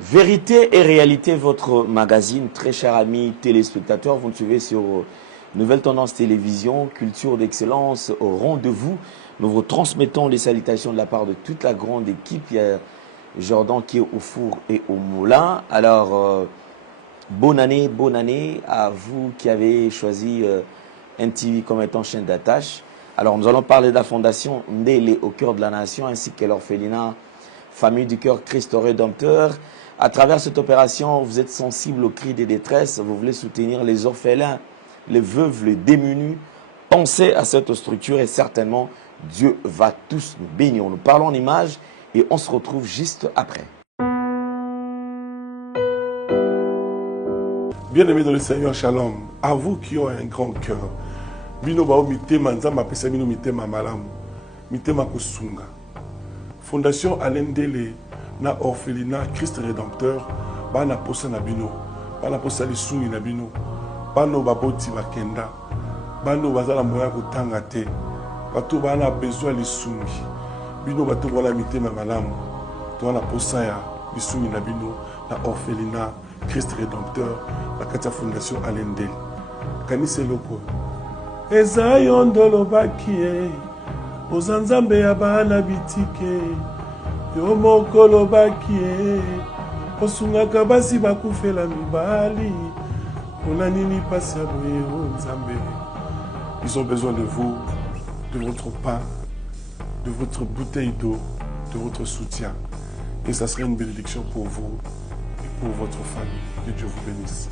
Vérité et réalité, votre magazine, très cher ami téléspectateurs, vous nous suivez sur Nouvelle Tendance Télévision, culture d'excellence au rendez-vous. Nous vous transmettons les salutations de la part de toute la grande équipe. Il y a Jordan qui est au four et au moulin. Alors, bonne année à vous qui avez choisi NTV comme étant chaîne d'attache. Alors, nous allons parler de la fondation Ndélé au cœur de la nation ainsi que l'orphelinat Famille du cœur Christ Rédempteur. À travers cette opération, vous êtes sensible aux cris des détresses, vous voulez soutenir les orphelins, les veuves, les démunis. Pensez à cette structure et certainement Dieu va tous nous bénir. Nous parlons en images et on se retrouve juste après. Bien-aimés dans le Seigneur, shalom. À vous qui ont un grand cœur, bino bao mitema nzamba pesa bino mitema malamu, mitema kusunga. Fondation Alain Ndélé na orphelinat Christ Rédempteur, bana posa na bino, bana posa lisuni na bino, bano baboti bakenda, bano bazala moya kotanga te, bato bana besoin lisungi, bino bato wana mitema malamu, to wana posa ya lisuni na bino na orphelinat Christ Rédempteur, la Katia Fondation Alain Ndélé. Kanise loko. Ezayo ndolo bakie, ozanzambe ya bana bitike, yo mokolo bakie, osungaka basi bakufela mibali, pona nini pasi ya boye o nzambe. Ils ont besoin de vous, de votre pain, de votre bouteille d'eau, de votre soutien. Et ça serait une bénédiction pour vous et pour votre famille. Que Dieu vous bénisse.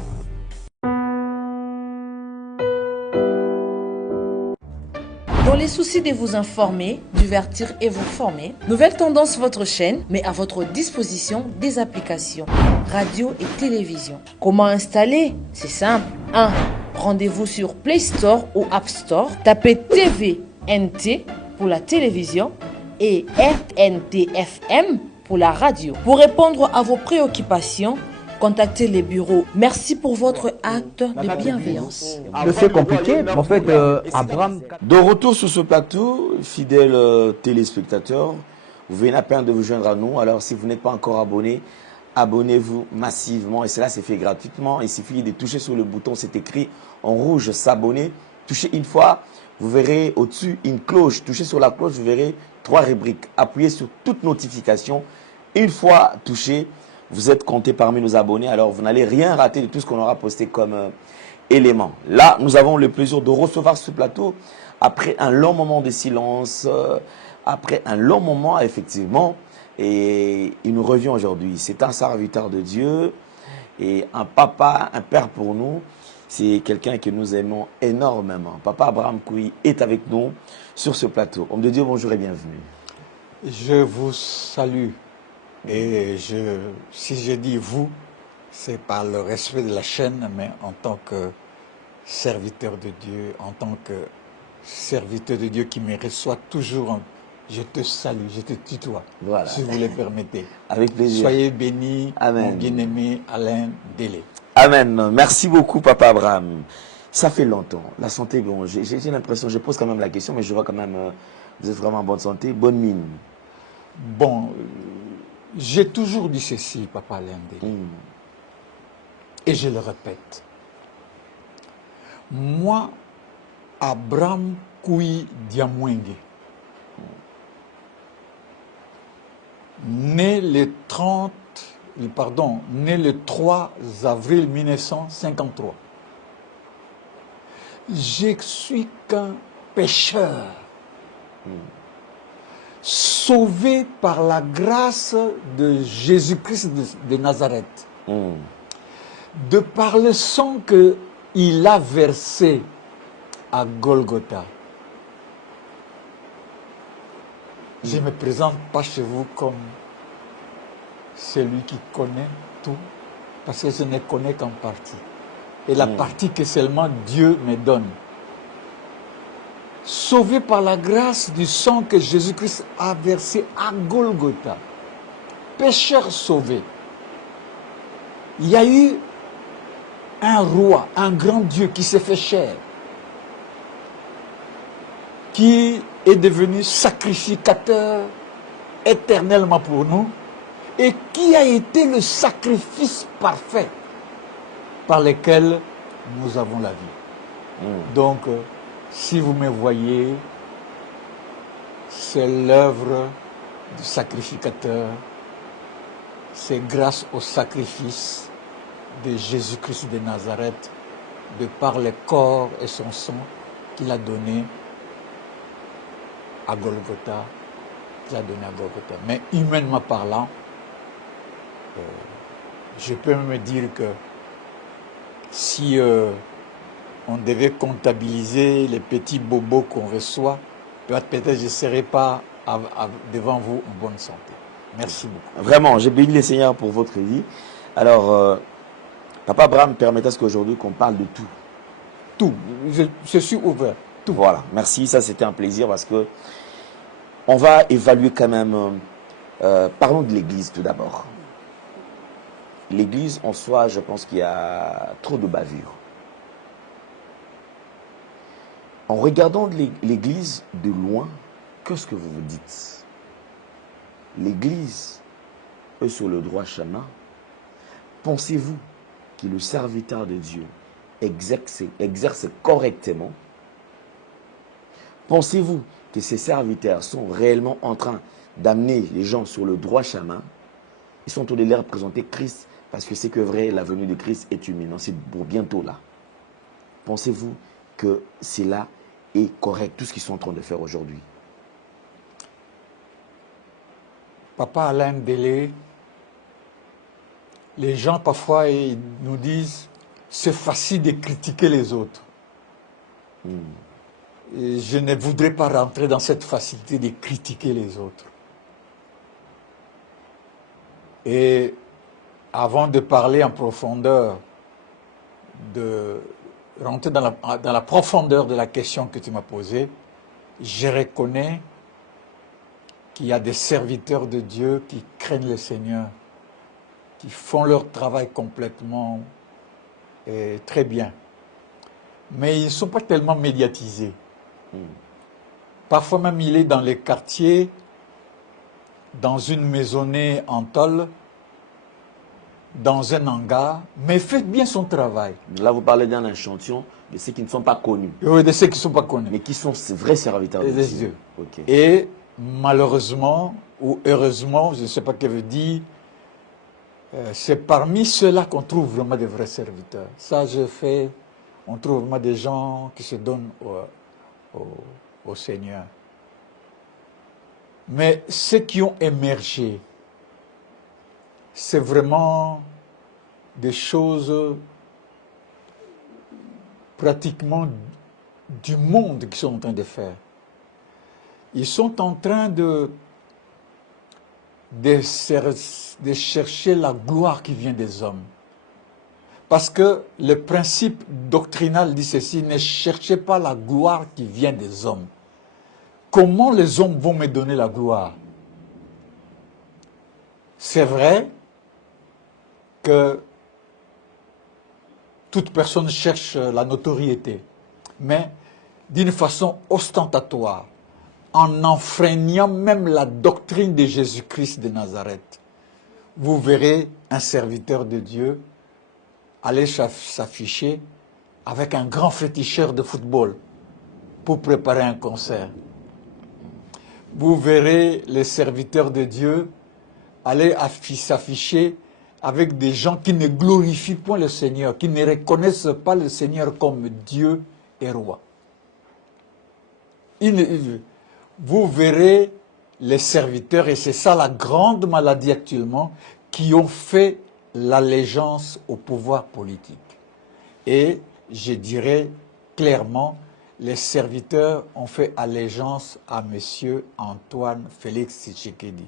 Dans les soucis de vous informer, divertir et vous former, Nouvelle Tendance, votre chaîne, met à votre disposition des applications, radio et télévision. Comment installer? C'est simple. 1. Rendez-vous sur Play Store ou App Store. Tapez TVNT pour la télévision et RNTFM pour la radio. Pour répondre à vos préoccupations, contactez les bureaux. Merci pour votre acte de bienveillance. C'est compliqué, mais en fait, Abraham... De retour sur ce plateau, fidèles téléspectateurs, vous venez à peine de vous joindre à nous. Alors, si vous n'êtes pas encore abonné, abonnez-vous massivement. Et cela, c'est fait gratuitement. Il suffit de toucher sur le bouton, c'est écrit en rouge, s'abonner. Touchez une fois, vous verrez au-dessus une cloche. Touchez sur la cloche, vous verrez 3 rubriques. Appuyez sur toute notification. Une fois touché, vous êtes compté parmi nos abonnés, alors vous n'allez rien rater de tout ce qu'on aura posté comme élément. Là, nous avons le plaisir de recevoir ce plateau après un long moment de silence, après un long moment, effectivement, et il nous revient aujourd'hui. C'est un serviteur de Dieu et un papa, un père pour nous. C'est quelqu'un que nous aimons énormément. Papa Abraham Koui est avec nous sur ce plateau. Homme de Dieu, bonjour et bienvenue. Je vous salue. Et si je dis vous, c'est par le respect de la chaîne, mais en tant que serviteur de Dieu, en tant que serviteur de Dieu qui me reçoit toujours, je te salue, je te tutoie, voilà, si vous le permettez. Avec plaisir. Soyez bénis, Amen. Mon bien-aimé Alain Ndélé. Amen. Merci beaucoup, Papa Abraham. Ça fait longtemps. La santé, bon, j'ai l'impression, je pose quand même la question, mais je vois quand même, vous êtes vraiment en bonne santé, bonne mine. Bon, j'ai toujours dit ceci, Papa Alain Ndélé, et je le répète. Moi, Abraham Koui Diamwenge, né le 3 avril 1953. Je suis qu'un pécheur, sauvé par la grâce de Jésus-Christ de Nazareth, de par le sang qu'il a versé à Golgotha. Je ne me présente pas chez vous comme celui qui connaît tout, parce que je ne connais qu'en partie. Et la partie que seulement Dieu me donne. Sauvé par la grâce du sang que Jésus-Christ a versé à Golgotha. Pécheur sauvé. Il y a eu un roi, un grand Dieu qui s'est fait chair, qui est devenu sacrificateur éternellement pour nous et qui a été le sacrifice parfait par lequel nous avons la vie. Donc, si vous me voyez, c'est l'œuvre du sacrificateur, c'est grâce au sacrifice de Jésus-Christ de Nazareth, de par le corps et son sang qu'il a donné à Golgotha, Mais humainement parlant, je peux me dire que si on devait comptabiliser les petits bobos qu'on reçoit, peut-être je ne serais pas devant vous en bonne santé. Merci beaucoup. Vraiment, j'ai béni le Seigneur pour votre vie. Alors, Papa Abraham, permettez qu'aujourd'hui qu'on parle de tout. Tout. Je suis ouvert. Tout. Voilà, merci. Ça, c'était un plaisir parce que on va évaluer quand même. Parlons de l'Église tout d'abord. L'Église en soi, je pense qu'il y a trop de bavures. En regardant l'Église de loin, qu'est-ce que vous vous dites? L'Église est sur le droit chemin. Pensez-vous que le serviteur de Dieu exerce correctement? Pensez-vous que ces serviteurs sont réellement en train d'amener les gens sur le droit chemin? Ils sont autour de leur présenter Christ parce que c'est que vrai, la venue de Christ est imminente, c'est pour bientôt là. Pensez-vous que cela est correct, tout ce qu'ils sont en train de faire aujourd'hui? Papa Alain Délé, les gens parfois ils nous disent c'est facile de critiquer les autres. Et je ne voudrais pas rentrer dans cette facilité de critiquer les autres. Et avant de parler en profondeur, de rentrer dans la profondeur de la question que tu m'as posée, je reconnais qu'il y a des serviteurs de Dieu qui craignent le Seigneur, qui font leur travail complètement et très bien. Mais ils ne sont pas tellement médiatisés. Parfois même, il est dans les quartiers, dans une maisonnée en tôle, dans un hangar, mais faites bien son travail. Là, vous parlez d'un échantillon de ceux qui ne sont pas connus. Oui, de ceux qui ne sont pas connus. Mais qui sont ces vrais serviteurs de Dieu. Okay. Et malheureusement, ou heureusement, je ne sais pas ce que veut dire, c'est parmi ceux-là qu'on trouve vraiment des vrais serviteurs. Ça, on trouve vraiment des gens qui se donnent au Seigneur. Mais ceux qui ont émergé, c'est vraiment des choses pratiquement du monde qu'ils sont en train de faire. Ils sont en train de chercher la gloire qui vient des hommes. Parce que le principe doctrinal dit ceci, ne cherchez pas la gloire qui vient des hommes. Comment les hommes vont me donner la gloire? C'est vrai que toute personne cherche la notoriété, mais d'une façon ostentatoire, en enfreignant même la doctrine de Jésus-Christ de Nazareth. Vous verrez un serviteur de Dieu aller s'afficher avec un grand féticheur de football pour préparer un concert. Vous verrez les serviteurs de Dieu aller s'afficher avec des gens qui ne glorifient point le Seigneur, qui ne reconnaissent pas le Seigneur comme Dieu et roi. Vous verrez les serviteurs, et c'est ça la grande maladie actuellement, qui ont fait l'allégeance au pouvoir politique. Et je dirais clairement, les serviteurs ont fait allégeance à M. Antoine Félix Tshisekedi.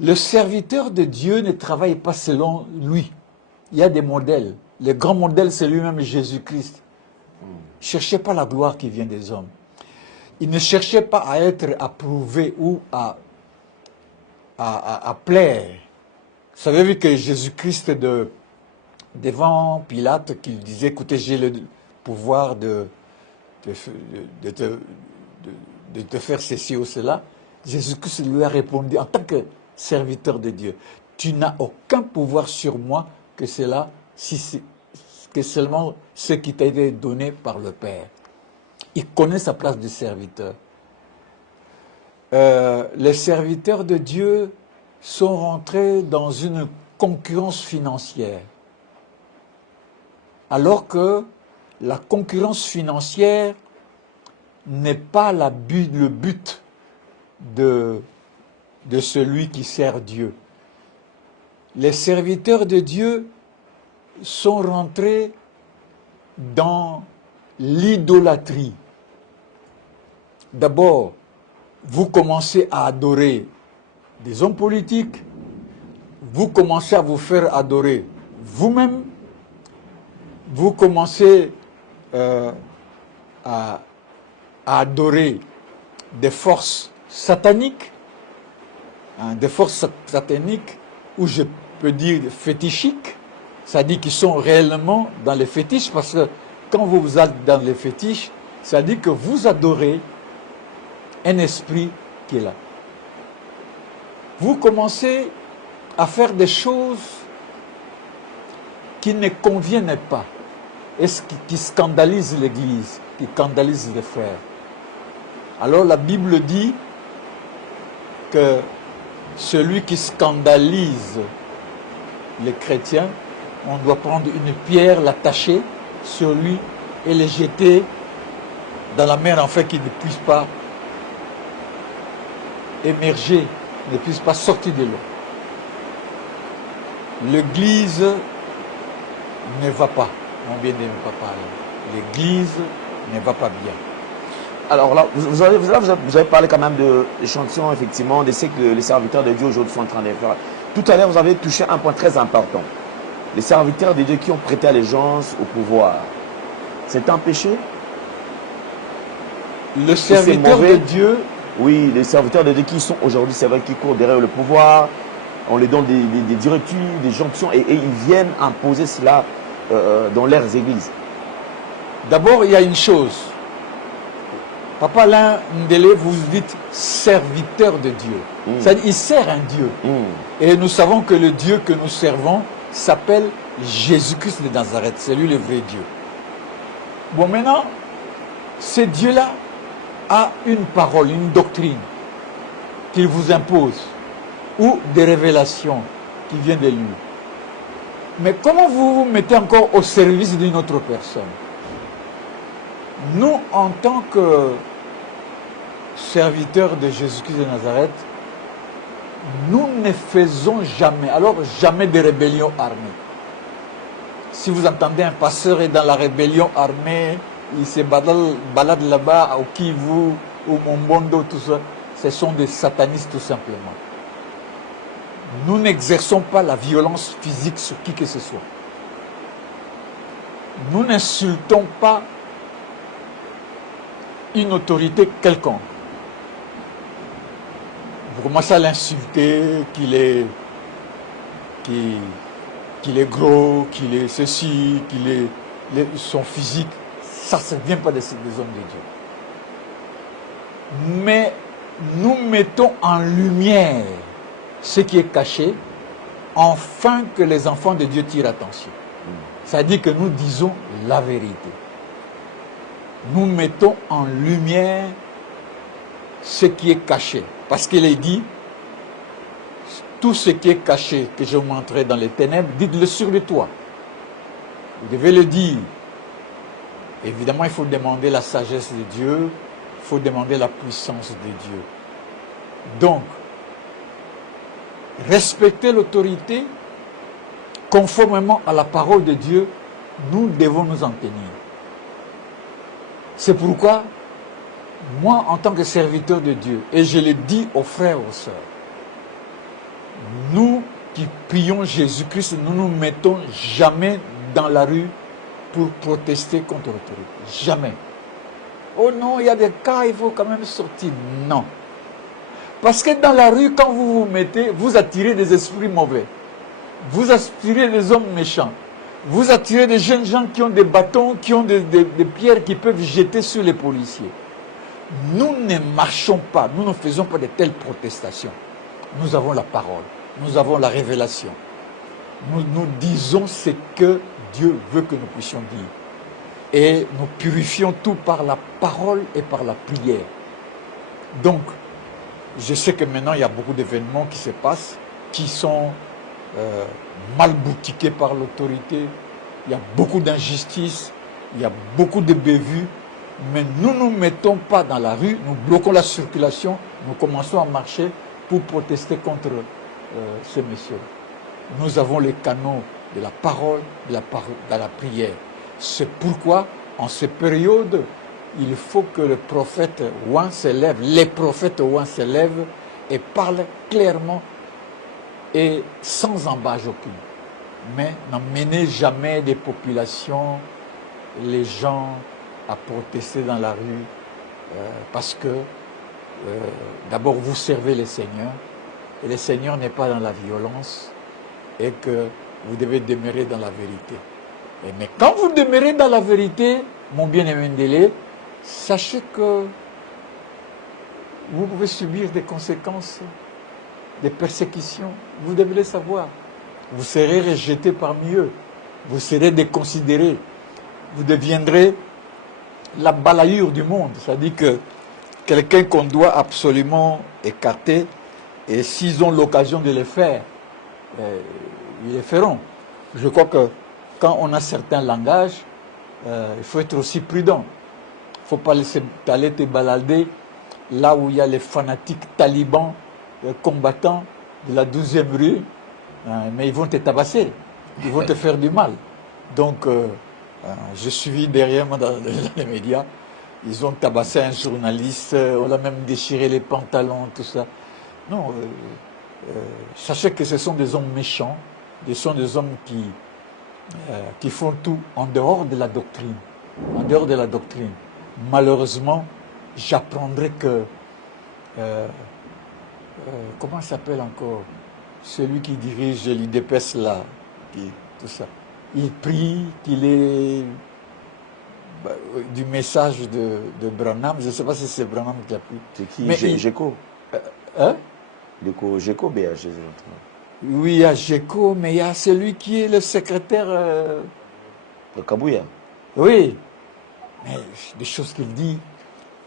Le serviteur de Dieu ne travaille pas selon lui. Il y a des modèles. Le grand modèle, c'est lui-même Jésus-Christ. Ne cherchez pas la gloire qui vient des hommes. Il ne cherchait pas à être approuvé ou à plaire. Vous savez, vu que Jésus-Christ, devant Pilate, qu'il disait, écoutez, j'ai le pouvoir de te faire ceci ou cela, Jésus-Christ lui a répondu en tant que serviteur de Dieu, tu n'as aucun pouvoir sur moi que cela, que seulement ce qui t'a été donné par le Père. Il connaît sa place de serviteur. Les serviteurs de Dieu sont rentrés dans une concurrence financière. Alors que la concurrence financière n'est pas le but de celui qui sert Dieu. Les serviteurs de Dieu sont rentrés dans l'idolâtrie. D'abord, vous commencez à adorer des hommes politiques, vous commencez à vous faire adorer vous-même, vous commencez à adorer des forces sataniques, des forces sataniques, ou je peux dire fétichiques, c'est-à-dire qu'ils sont réellement dans les fétiches, parce que quand vous êtes dans les fétiches, c'est-à-dire que vous adorez un esprit qui est là. Vous commencez à faire des choses qui ne conviennent pas, et qui scandalisent l'Église, qui scandalisent les frères. Alors la Bible dit que celui qui scandalise les chrétiens, on doit prendre une pierre, l'attacher sur lui et le jeter dans la mer, afin qu'il ne puisse pas émerger, ne puisse pas sortir de l'eau. L'Église ne va pas, mon bien-aimé papa. L'Église ne va pas bien. Alors là, vous avez parlé quand même de l'échantillon, effectivement, de ce que les serviteurs de Dieu aujourd'hui sont en train de faire. Tout à l'heure, vous avez touché un point très important. Les serviteurs de Dieu qui ont prêté allégeance au pouvoir. C'est un péché? Le serviteur de Dieu... Oui, les serviteurs de Dieu qui sont aujourd'hui, c'est vrai, qui courent derrière le pouvoir, on les donne des directives, des jonctions, et ils viennent imposer cela dans leurs églises. D'abord, il y a une chose. Papa Alain Ndélé, vous dites serviteur de Dieu. C'est-à-dire, il sert un Dieu. Et nous savons que le Dieu que nous servons s'appelle Jésus-Christ de Nazareth. C'est lui le vrai Dieu. Bon, maintenant, ce Dieu-là a une parole, une doctrine qu'il vous impose, ou des révélations qui viennent de lui. Mais comment vous vous mettez encore au service d'une autre personne? Nous, en tant que serviteurs de Jésus-Christ de Nazareth, nous ne faisons jamais, alors jamais de rébellion armée. Si vous entendez un pasteur est dans la rébellion armée, il se balade là-bas au Kivu, au Mombondo, tout ça, ce sont des satanistes tout simplement. Nous n'exerçons pas la violence physique sur qui que ce soit. Nous n'insultons pas une autorité quelconque. Vous commencez à l'insulter, qu'il est gros, qu'il est ceci, qu'il est son physique. Ça ne vient pas des hommes de Dieu. Mais nous mettons en lumière ce qui est caché, afin que les enfants de Dieu tirent attention. C'est-à-dire que nous disons la vérité. Nous mettons en lumière ce qui est caché. Parce qu'il est dit, tout ce qui est caché, que je vous montrerai dans les ténèbres, dites-le sur le toit. Vous devez le dire. Évidemment, il faut demander la sagesse de Dieu, il faut demander la puissance de Dieu. Donc, respecter l'autorité, conformément à la parole de Dieu, nous devons nous en tenir. C'est pourquoi, moi, en tant que serviteur de Dieu, et je le dis aux frères et aux sœurs, nous qui prions Jésus-Christ, nous ne nous mettons jamais dans la rue pour protester contre l'autorité. Jamais. Oh non, il y a des cas, il faut quand même sortir. Non. Parce que dans la rue, quand vous vous mettez, vous attirez des esprits mauvais. Vous attirez des hommes méchants. Vous attirez des jeunes gens qui ont des bâtons, qui ont des pierres qui peuvent jeter sur les policiers. Nous ne marchons pas, nous ne faisons pas de telles protestations. Nous avons la parole. nous avons la révélation. Nous disons ce que Dieu veut que nous puissions dire. Et nous purifions tout par la parole et par la prière. Donc, je sais que maintenant, il y a beaucoup d'événements qui se passent, qui sont mal boutiqués par l'autorité. Il y a beaucoup d'injustices, il y a beaucoup de bévues. Mais nous ne nous mettons pas dans la rue, nous bloquons la circulation, nous commençons à marcher pour protester contre ces messieurs. Nous avons les canaux de la parole, de la prière. C'est pourquoi, en ces périodes, il faut que le prophète ouin s'élève, les prophètes ouin s'élèvent et parlent clairement et sans embâche aucune. Mais n'emmenez jamais des populations, les gens à protester dans la rue, parce que d'abord vous servez les seigneurs, et le Seigneur n'est pas dans la violence, et que vous devez demeurer dans la vérité. Mais quand vous demeurez dans la vérité, mon bien-aimé Ndélé, sachez que vous pouvez subir des conséquences, des persécutions. Vous devez le savoir. Vous serez rejeté parmi eux. Vous serez déconsidéré. Vous deviendrez la balayure du monde. C'est-à-dire que quelqu'un qu'on doit absolument écarter, et s'ils ont l'occasion de le faire, ils le feront. Je crois que quand on a certains langages, il faut être aussi prudent. Il ne faut pas laisser aller te balader là où il y a les fanatiques talibans, combattants de la 12e rue, mais ils vont te tabasser, ils vont te faire du mal. Donc, je suis derrière moi dans les médias, ils ont tabassé un journaliste, on a même déchiré les pantalons, tout ça. Non, sachez que ce sont des hommes méchants, ce sont des hommes qui font tout en dehors de la doctrine. En dehors de la doctrine. Malheureusement, j'apprendrai que... comment il s'appelle encore? Celui qui dirige l'IDPS là, tout ça. Il prie qu'il ait du message de Branham. Je ne sais pas si c'est Branham qui a pris. C'est qui? Géco. Hein? Géco, BH. Oui, il y a Géco, mais il y a celui qui est le secrétaire... Le Kabouya. Oui, mais des choses qu'il dit,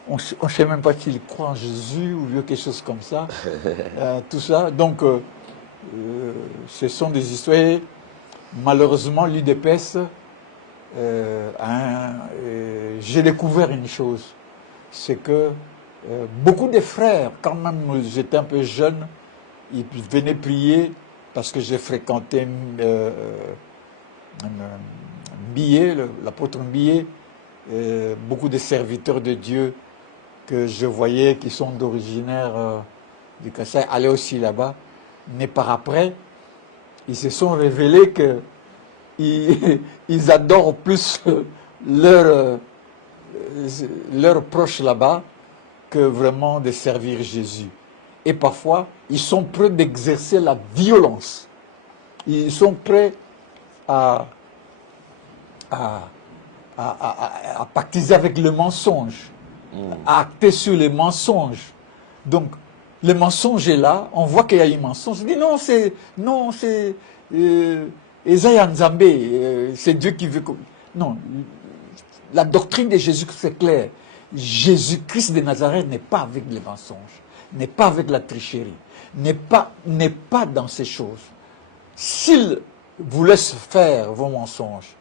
on ne sait même pas s'il croit en Jésus ou quelque chose comme ça. Tout ça. Donc, ce sont des histoires. Malheureusement, l'UDPS, j'ai découvert une chose. C'est que beaucoup de frères, quand même j'étais un peu jeune, ils venaient prier parce que j'ai fréquenté Billet, l'apôtre Billet, beaucoup de serviteurs de Dieu que je voyais qui sont d'originaire du Kassai allaient aussi là-bas. Mais par après, ils se sont révélés qu'ils adorent plus leurs proches là-bas que vraiment de servir Jésus. Et parfois, ils sont prêts d'exercer la violence. Ils sont prêts à pactiser avec le mensonge, à acter sur les mensonges. Donc, le mensonge est là, on voit qu'il y a un mensonge. On dit non, c'est Esaïa Nzambé, c'est Dieu qui veut que... Non, la doctrine de Jésus, c'est clair. Jésus-Christ de Nazareth n'est pas avec les mensonges, n'est pas avec la tricherie, n'est pas dans ces choses. S'il vous laisse faire vos mensonges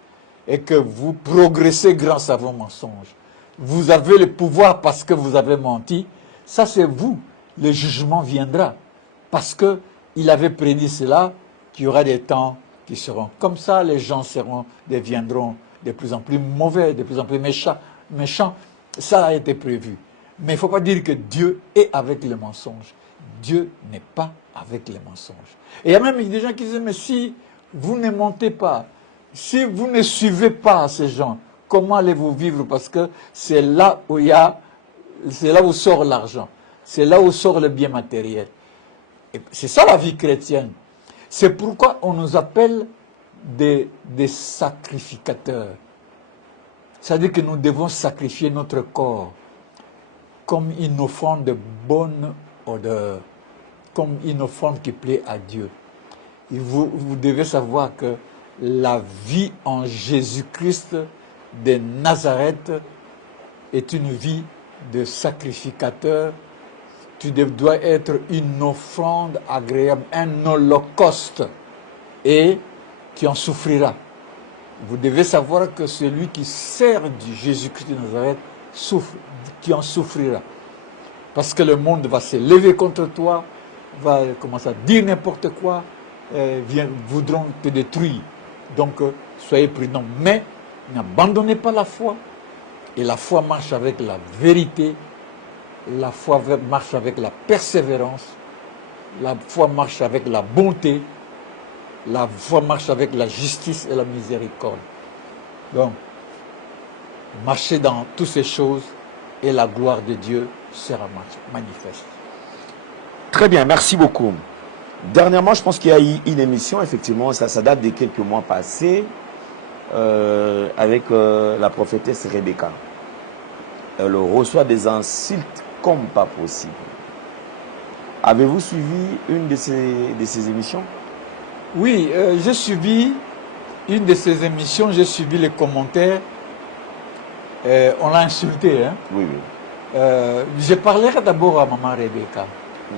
et que vous progressez grâce à vos mensonges, vous avez le pouvoir parce que vous avez menti, ça c'est vous. Le jugement viendra parce qu'il avait prédit cela, qu'il y aura des temps qui seront comme ça, les gens deviendront de plus en plus mauvais, de plus en plus méchants. Ça a été prévu. Mais il ne faut pas dire que Dieu est avec les mensonges. Dieu n'est pas avec les mensonges. Et il y a même des gens qui disent, mais si vous ne mentez pas, si vous ne suivez pas ces gens, comment allez-vous vivre? Parce que c'est là où c'est là où sort l'argent. C'est là où sort le bien matériel. Et c'est ça la vie chrétienne. C'est pourquoi on nous appelle des sacrificateurs. C'est-à-dire que nous devons sacrifier notre corps comme une offrande de bonne odeur comme une offrande qui plaît à Dieu. Et vous devez savoir que la vie en Jésus-Christ de Nazareth est une vie de sacrificateur. Tu dois être une offrande agréable, un holocauste, et tu en souffriras. Vous devez savoir que celui qui sert du Jésus-Christ de Nazareth souffre, qui en souffrira. Parce que le monde va se lever contre toi, va commencer à dire n'importe quoi, voudront te détruire. Donc, soyez prudents. Mais n'abandonnez pas la foi. Et la foi marche avec la vérité. La foi marche avec la persévérance. La foi marche avec la bonté. La foi marche avec la justice et la miséricorde. Donc, marchez dans toutes ces choses et la gloire de Dieu sera manifeste. Très bien, merci beaucoup. Dernièrement, je pense qu'il y a eu une émission, effectivement, ça date de quelques mois passés, avec la prophétesse Rebecca. Elle reçoit des insultes comme pas possible. Avez-vous suivi une de ces émissions? Oui, j'ai suivi une de ces émissions, j'ai suivi les commentaires. On l'a insulté. Hein? Oui, oui. Je parlerai d'abord à maman Rebecca,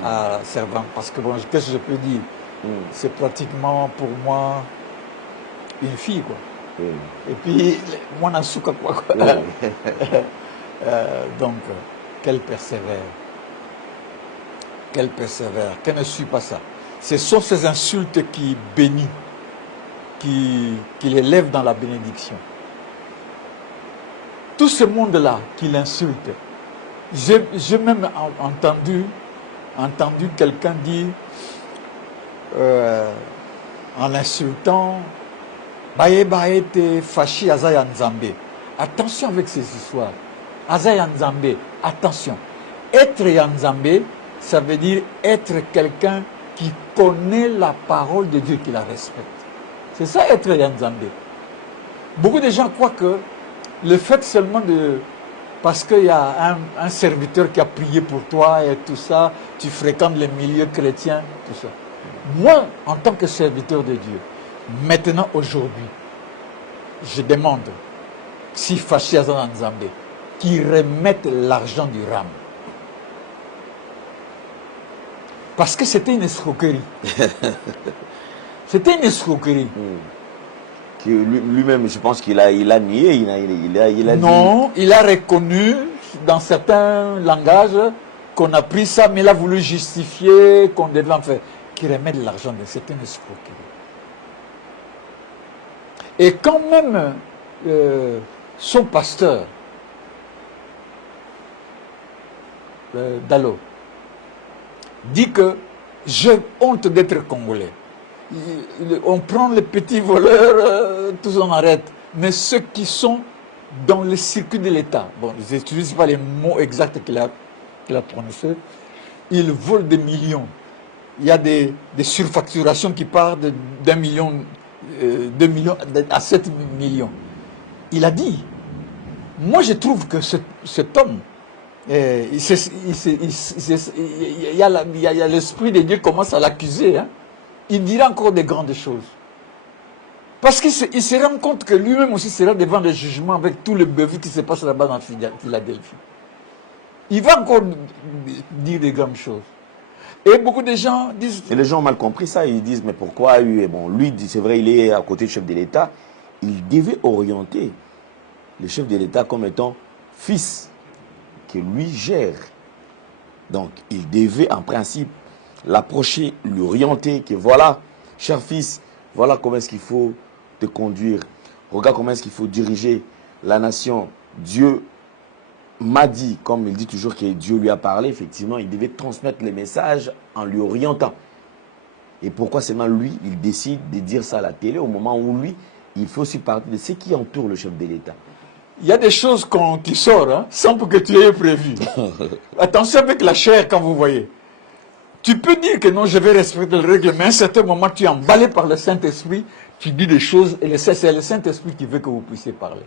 à Servant, parce que bon, qu'est-ce que je peux dire? C'est pratiquement pour moi une fille, quoi. Oui. Et puis, moi, on a souka quoi. Oui. Donc, qu'elle persévère. Qu'elle persévère, qu'elle ne suit pas ça. Ce sont ces insultes qui bénissent, qui l'élèvent dans la bénédiction. Tout ce monde-là qui l'insulte, j'ai même entendu quelqu'un dire, en l'insultant, Baye Baye te fachi Azaya Nzambe. Attention avec ces histoires. Azaya Nzambe, attention. Être Nzambe, ça veut dire être quelqu'un qui connaît la parole de Dieu, qui la respecte. C'est ça être Nzambe. Beaucoup de gens croient que le fait seulement de... Parce qu'il y a un serviteur qui a prié pour toi et tout ça, tu fréquentes les milieux chrétiens, tout ça. Moi, en tant que serviteur de Dieu, maintenant, aujourd'hui, je demande, si fâché à Nzambe, qu'ils remettent l'argent du RAM. Parce que c'était une escroquerie. C'était une escroquerie. Lui-même, je pense qu'il a nié, il a non, il a reconnu dans certains langages qu'on a pris ça, mais il a voulu justifier qu'on devait en faire. Qu'il remette l'argent, c'était une escroquerie. Et quand même, son pasteur, Dalo, dit que j'ai honte d'être congolais. On prend les petits voleurs, tous on arrête. Mais ceux qui sont dans le circuit de l'État, bon, je n'utilise pas les mots exacts qu'il a prononcés, ils volent des millions. Il y a des surfacturations qui partent d'1 million, 2 millions à 7 millions. Il a dit, moi je trouve que cet homme, il y a l'esprit de Dieu qui commence à l'accuser. Hein. Il dira encore des grandes choses. Parce qu'il se rend compte que lui-même aussi sera devant le jugement avec tout le beuverie qui se passe là-bas dans Philadelphie. Il va encore dire des grandes choses. Et beaucoup de gens disent... Et les gens ont mal compris ça. Ils disent, mais pourquoi lui, bon, lui, c'est vrai, il est à côté du chef de l'État. Il devait orienter le chef de l'État comme étant fils que lui gère. Donc, il devait en principe l'approcher, l'orienter, que voilà, cher fils, voilà comment est-ce qu'il faut te conduire. Regarde comment est-ce qu'il faut diriger la nation. Dieu m'a dit, comme il dit toujours que Dieu lui a parlé, effectivement, il devait transmettre les messages en lui orientant. Et pourquoi seulement lui, il décide de dire ça à la télé au moment où lui, il fait aussi partie de ceux qui entourent le chef de l'État. Il y a des choses qui sortent, hein, sans que tu aies prévu. Attention avec la chair quand vous voyez. Tu peux dire que non, je vais respecter le règlement, mais à un certain moment, tu es emballé par le Saint-Esprit, tu dis des choses, et c'est le Saint-Esprit qui veut que vous puissiez parler.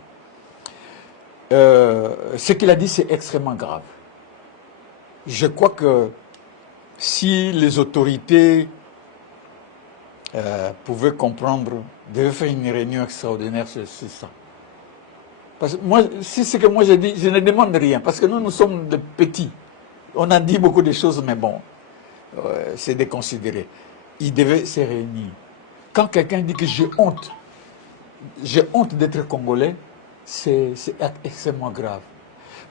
Ce qu'il a dit, c'est extrêmement grave. Je crois que si les autorités pouvaient comprendre, devaient faire une réunion extraordinaire sur ça. Parce que moi, si c'est que moi je dis, je ne demande rien, parce que nous sommes des petits. On a dit beaucoup de choses, mais bon, c'est déconsidéré. Ils devaient se réunir. Quand quelqu'un dit que j'ai honte d'être Congolais, c'est extrêmement grave.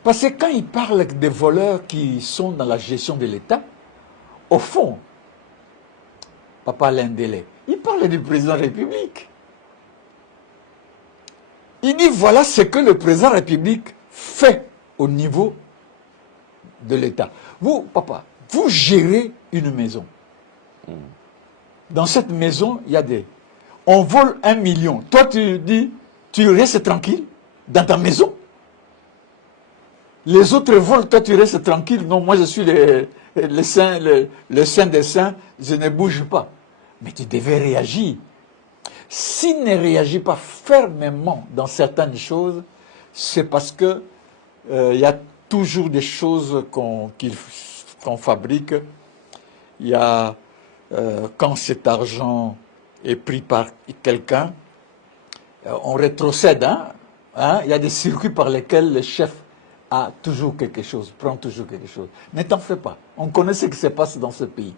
Parce que quand il parle des voleurs qui sont dans la gestion de l'État, au fond, Papa Lindele, il parle du président de la République. Il dit voilà ce que le président de la République fait au niveau de l'État. Vous, papa, vous gérez une maison. Dans cette maison, il y a des... On vole 1 million. Toi, tu dis, tu restes tranquille dans ta maison. Les autres volent, toi, tu restes tranquille. Non, moi, je suis le saint des saints, je ne bouge pas. Mais tu devais réagir. S'il ne réagit pas fermement dans certaines choses, c'est parce que il y a toujours des choses qu'on fabrique. Il y a, quand cet argent est pris par quelqu'un, on rétrocède. Il y a des circuits par lesquels le chef a toujours quelque chose, prend toujours quelque chose. Ne t'en fais pas. On connaît ce qui se passe dans ce pays.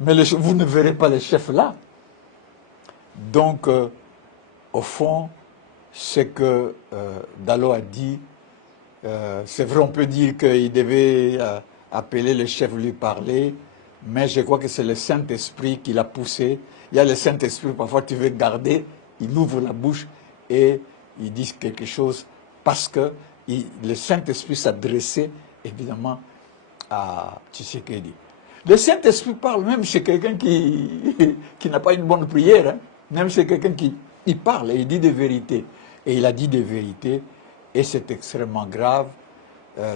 Mais vous ne verrez pas le chef là. Donc, au fond, ce que Dallot a dit, c'est vrai, on peut dire qu'il devait appeler le chef, lui parler, mais je crois que c'est le Saint-Esprit qui l'a poussé. Il y a le Saint-Esprit, parfois tu veux garder, il ouvre la bouche et il dit quelque chose parce que le Saint-Esprit s'adressait évidemment à Tshisekedi. Le Saint-Esprit parle même chez quelqu'un qui n'a pas une bonne prière, même chez quelqu'un qui parle et il dit des vérités. Et il a dit des vérités et c'est extrêmement grave.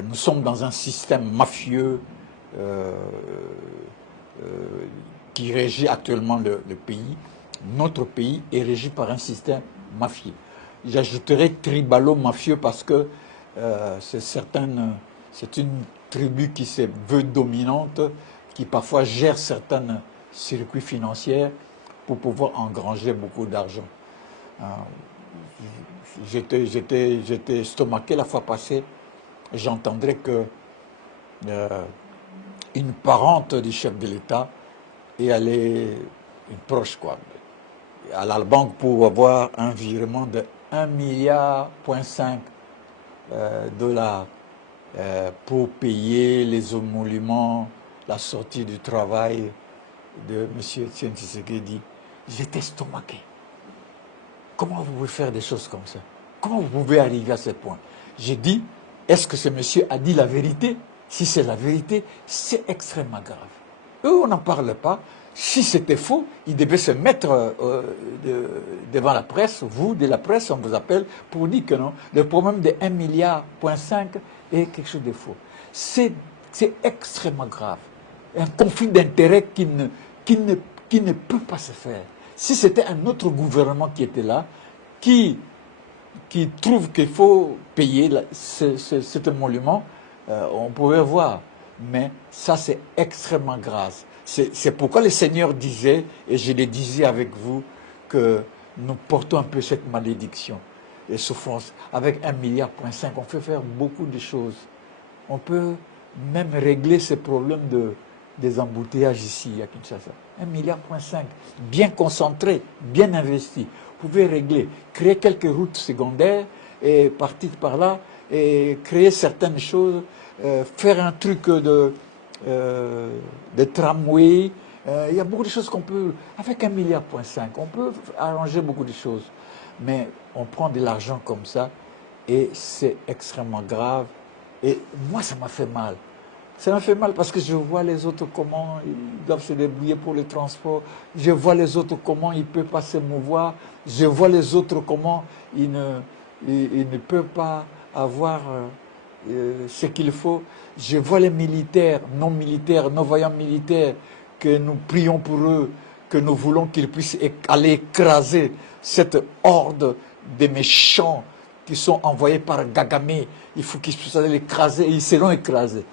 Nous sommes dans un système mafieux qui régit actuellement le pays. Notre pays est régi par un système mafieux. J'ajouterai tribalo-mafieux parce que c'est une tribu qui se veut dominante, qui parfois gère certains circuits financiers pour pouvoir engranger beaucoup d'argent. J'étais estomaqué la fois passée, j'entendrais que une parente du chef de l'État est allée, une proche quoi, à la banque pour avoir un virement de 1,5 milliard dollars pour payer les émoluments, la sortie du travail de M. Etienne Tshisekedi. J'étais estomaqué. Comment vous pouvez faire des choses comme ça? Comment vous pouvez arriver à ce point? J'ai dit, est-ce que ce monsieur a dit la vérité? Si c'est la vérité, c'est extrêmement grave. Eux, on n'en parle pas. Si c'était faux, il devait se mettre devant la presse, vous, de la presse, on vous appelle, pour dire que non, le problème de 1,5 milliard est quelque chose de faux. C'est extrêmement grave. Un conflit d'intérêts qui ne peut pas se faire. Si c'était un autre gouvernement qui était là, qui trouve qu'il faut payer cet émolument, on pouvait voir. Mais ça, c'est extrêmement grave. C'est pourquoi le Seigneur disait, et je le disais avec vous, que nous portons un peu cette malédiction et souffrance. Avec 1,5 milliard, on peut faire beaucoup de choses. On peut même régler ces problèmes des embouteillages ici à Kinshasa. 1,5 milliard, bien concentré, bien investi. Vous pouvez régler, créer quelques routes secondaires et partir par là et créer certaines choses, faire un truc de tramway. Il y a beaucoup de choses qu'on peut, avec 1,5 milliard, on peut arranger beaucoup de choses. Mais on prend de l'argent comme ça et c'est extrêmement grave. Et moi, ça m'a fait mal. Ça m'a fait mal parce que je vois les autres comment ils doivent se débrouiller pour le transport. Je vois les autres comment ils ne peuvent pas se mouvoir. Je vois les autres comment ils ne peuvent pas avoir ce qu'il faut. Je vois les militaires, nos voyants militaires, que nous prions pour eux, que nous voulons qu'ils puissent aller écraser cette horde de méchants qui sont envoyés par Gagamé. Il faut qu'ils puissent aller l'écraser et ils seront écrasés.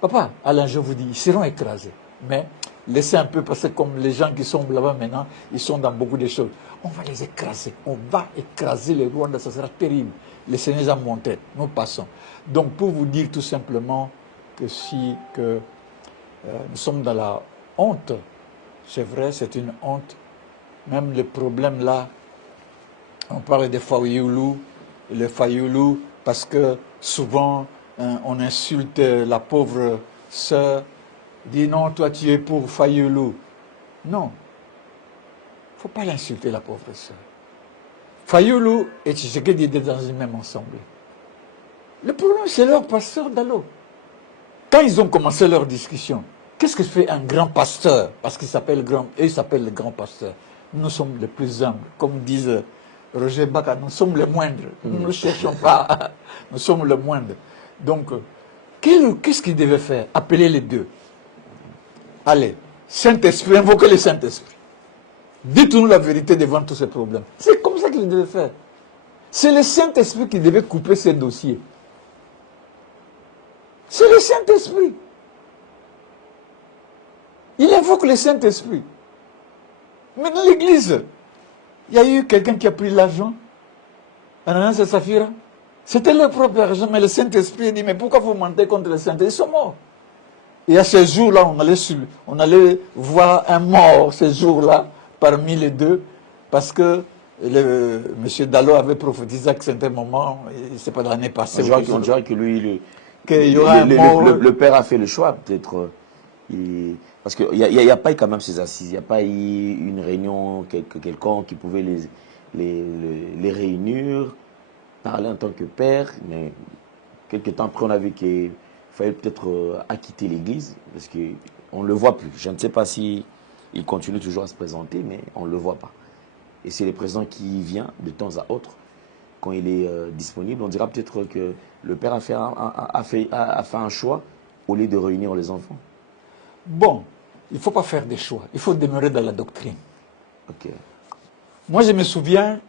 Papa, Alain, je vous dis, ils seront écrasés. Mais laissez un peu, parce que comme les gens qui sont là-bas maintenant, ils sont dans beaucoup de choses. On va les écraser. On va écraser les Rwandais, ça sera terrible. Le Seigneur a monté. Nous passons. Donc, pour vous dire tout simplement que nous sommes dans la honte, c'est vrai, c'est une honte. Même le problème là, on parle des Fayoulou, les Fayoulou, parce que souvent, on insulte la pauvre sœur, dit non, toi tu es pour Fayoulou. Non, il ne faut pas l'insulter, la pauvre sœur. Fayoulou et Tshisekedi étaient dans le même ensemble. Le problème, c'est leur pasteur d'Allo. Quand ils ont commencé leur discussion, qu'est-ce que fait un grand pasteur? Parce qu'il s'appelle grand, eux ils s'appellent le grand pasteur. Nous sommes les plus humbles, comme disent Roger Baka, nous sommes les moindres. Nous ne cherchons pas, nous sommes les moindres. Donc, qu'est-ce qu'ils devaient faire? Appeler les deux. Allez, Saint-Esprit, invoquez le Saint-Esprit. Dites-nous la vérité devant tous ces problèmes. C'est comme ça qu'ils devaient faire. C'est le Saint-Esprit qui devait couper ces dossiers. C'est le Saint-Esprit. Il invoque le Saint-Esprit. Mais dans l'église, il y a eu quelqu'un qui a pris l'argent. Ananas et Saphira. C'était leur propre argent, mais le Saint-Esprit a dit, mais pourquoi vous mentez contre le Saint-Esprit? Ils sont morts. Et à ce jour-là, on allait voir un mort, ce jour-là, parmi les deux, parce que M. Dallo avait prophétisé à un certain moment, c'est pas l'année passée. On dirait que lui, qu'il y aura un mort. Le père a fait le choix, peut-être. Parce qu'il n'y a pas eu quand même ces assises, il n'y a pas eu une réunion quelconque qui pouvait les réunir, parler en tant que père, mais quelques temps après, on a vu qu'il fallait peut-être acquitter l'église, parce qu'on ne le voit plus. Je ne sais pas si il continue toujours à se présenter, mais on ne le voit pas. Et c'est le président qui vient de temps à autre, quand il est disponible. On dira peut-être que le père a fait un choix au lieu de réunir les enfants. Bon, il ne faut pas faire des choix, il faut demeurer dans la doctrine. Ok. Moi, je me souviens,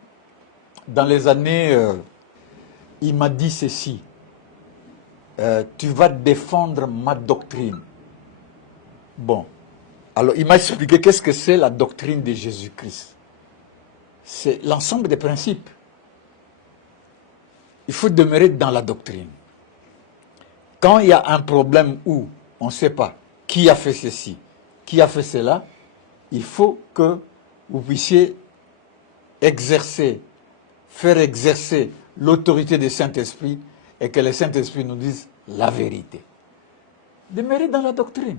dans les années, il m'a dit ceci, tu vas défendre ma doctrine. Bon, alors il m'a expliqué qu'est-ce que c'est la doctrine de Jésus-Christ. C'est l'ensemble des principes. Il faut demeurer dans la doctrine. Quand il y a un problème où on ne sait pas qui a fait ceci, qui a fait cela, il faut que vous puissiez faire exercer l'autorité du Saint-Esprit et que le Saint-Esprit nous dise la vérité. Demeurer dans la doctrine.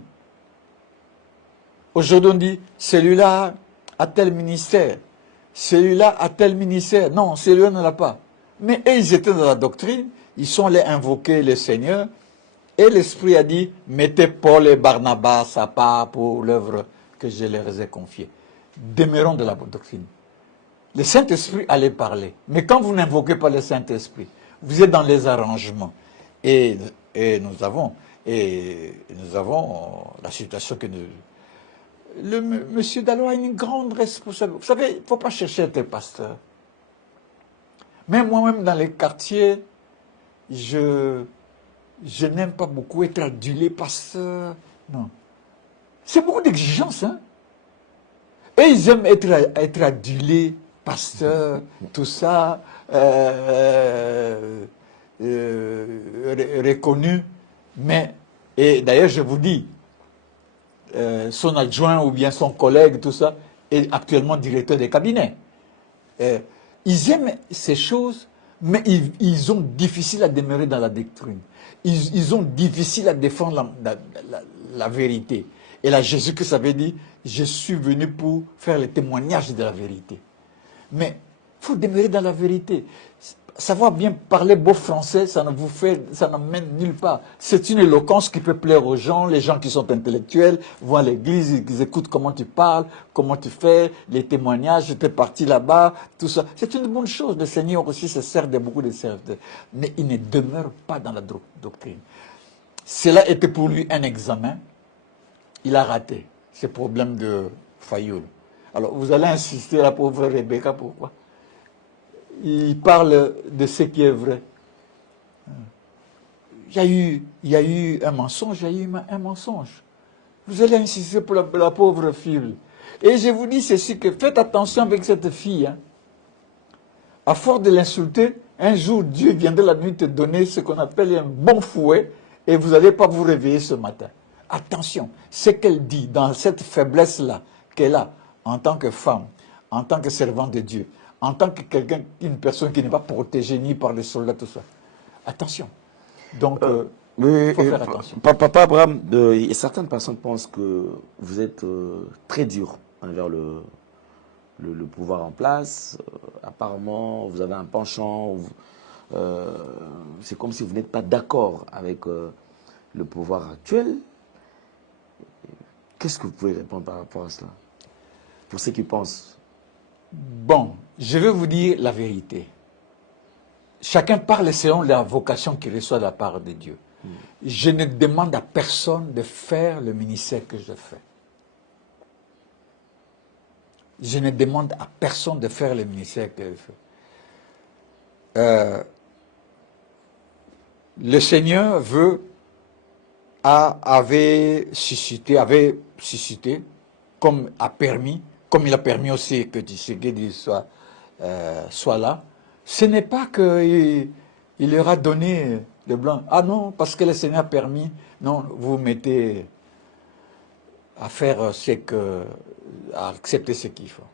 Aujourd'hui, on dit, celui-là a tel ministère, celui-là a tel ministère. Non, celui-là ne l'a pas. Mais eux, ils étaient dans la doctrine, ils sont allés invoquer le Seigneur, et l'Esprit a dit, mettez Paul et Barnabas à part pour l'œuvre que je leur ai confiée. Demeurons de la doctrine. Le Saint-Esprit allait parler. Mais quand vous n'invoquez pas le Saint-Esprit, vous êtes dans les arrangements. Et nous avons la situation que Monsieur Dallo a une grande responsabilité. Vous savez, il ne faut pas chercher à être pasteur. Mais moi-même, dans les quartiers, je n'aime pas beaucoup être adulé pasteur. Non. C'est beaucoup d'exigences, hein. Et ils aiment être adulés, pasteur, tout ça, reconnu. Mais, et d'ailleurs, je vous dis, son adjoint ou bien son collègue, tout ça, est actuellement directeur des cabinets. Ils aiment ces choses, mais ils ont difficile à demeurer dans la doctrine. Ils ont difficile à défendre la vérité. Et là, Jésus-Christ avait dit, je suis venu pour faire le témoignage de la vérité. Mais il faut demeurer dans la vérité. Savoir bien parler beau français, ça n'emmène nulle part. C'est une éloquence qui peut plaire aux gens, les gens qui sont intellectuels, vont à l'église, ils écoutent comment tu parles, comment tu fais, les témoignages, j'étais parti là-bas, tout ça. C'est une bonne chose. Le Seigneur aussi se sert de beaucoup de serviteurs. Mais il ne demeure pas dans la doctrine. Cela était pour lui un examen. Il a raté ce problème de Fayoul. Alors, vous allez insister à la pauvre Rebecca, pourquoi? Il parle de ce qui est vrai. il y a eu un mensonge, il y a eu un mensonge. Vous allez insister pour la pauvre fille. Et je vous dis ceci, que faites attention avec cette fille. Hein. À force de l'insulter, un jour, Dieu viendra la nuit te donner ce qu'on appelle un bon fouet et vous n'allez pas vous réveiller ce matin. Attention, ce qu'elle dit dans cette faiblesse-là qu'elle a en tant que femme, en tant que servante de Dieu, en tant que quelqu'un, une personne qui n'est pas protégée ni par les soldats, tout ça. Attention. Donc, il faut faire attention. Papa Abraham, certaines personnes pensent que vous êtes très dur envers le pouvoir en place. Apparemment, vous avez un penchant. C'est comme si vous n'êtes pas d'accord avec le pouvoir actuel. Qu'est-ce que vous pouvez répondre par rapport à cela? Pour ceux qui pensent. Bon, je vais vous dire la vérité. Chacun parle selon la vocation qu'il reçoit de la part de Dieu. Je ne demande à personne de faire le ministère que je fais. Je ne demande à personne de faire le ministère que je fais. Le Seigneur avait suscité, comme il a permis aussi que Tshisekedi soit là. Ce n'est pas qu'il leur a donné le blanc. Ah non, parce que le Seigneur a permis. Non, vous mettez à faire à accepter ce qu'il faut.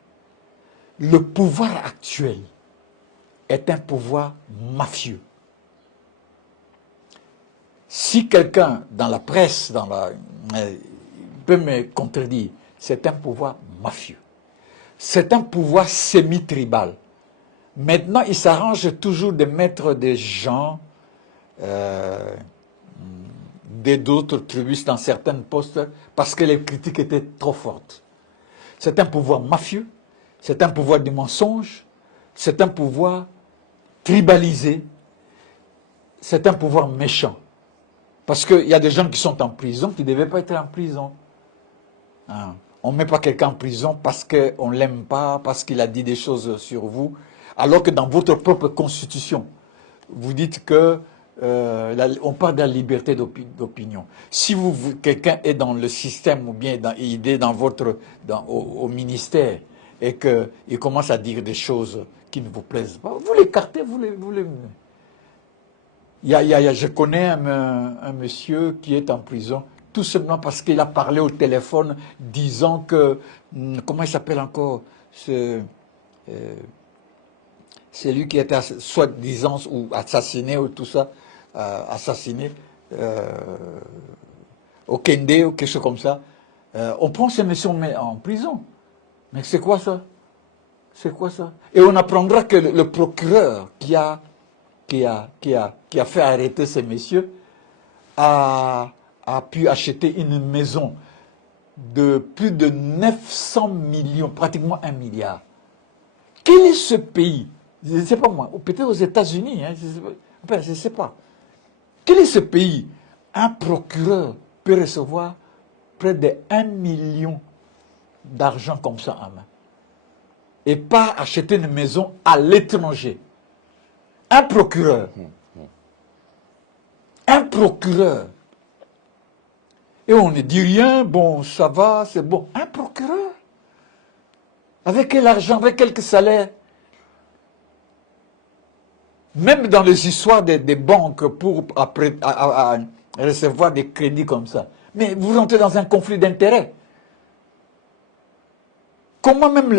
Le pouvoir actuel est un pouvoir mafieux. Si quelqu'un dans la presse, peut me contredire, c'est un pouvoir mafieux. C'est un pouvoir semi-tribal. Maintenant, il s'arrange toujours de mettre des gens d'autres tribus dans certains postes parce que les critiques étaient trop fortes. C'est un pouvoir mafieux, c'est un pouvoir du mensonge, c'est un pouvoir tribalisé, c'est un pouvoir méchant. Parce qu'il y a des gens qui sont en prison qui ne devaient pas être en prison. Hein. On ne met pas quelqu'un en prison parce qu'on ne l'aime pas, parce qu'il a dit des choses sur vous, alors que dans votre propre constitution, vous dites que on parle de la liberté d'opinion. Si quelqu'un est dans le système ou bien il est au ministère et qu'il commence à dire des choses qui ne vous plaisent pas, vous l'écartez, vous les... Je connais un monsieur qui est en prison tout simplement parce qu'il a parlé au téléphone disant que, comment il s'appelle encore, c'est lui qui était soi-disant ou assassiné ou tout ça, assassiné au Kende ou quelque chose comme ça. On prend ce monsieur en prison. Mais c'est quoi ça? C'est quoi ça? Et on apprendra que le procureur qui a fait arrêter ces messieurs a pu acheter une maison de plus de 900 millions, pratiquement 1 milliard. Quel est ce pays? Je ne sais pas moi, peut-être aux États-Unis, hein, je ne sais pas. Quel est ce pays? Un procureur peut recevoir près de 1 million d'argent comme ça en main. Et pas acheter une maison à l'étranger. Un procureur. Un procureur. Et on ne dit rien, bon, ça va, c'est bon. Un procureur. Avec quel argent, avec quelques salaires. Même dans les histoires des banques pour recevoir des crédits comme ça. Mais vous rentrez dans un conflit d'intérêts. Comment même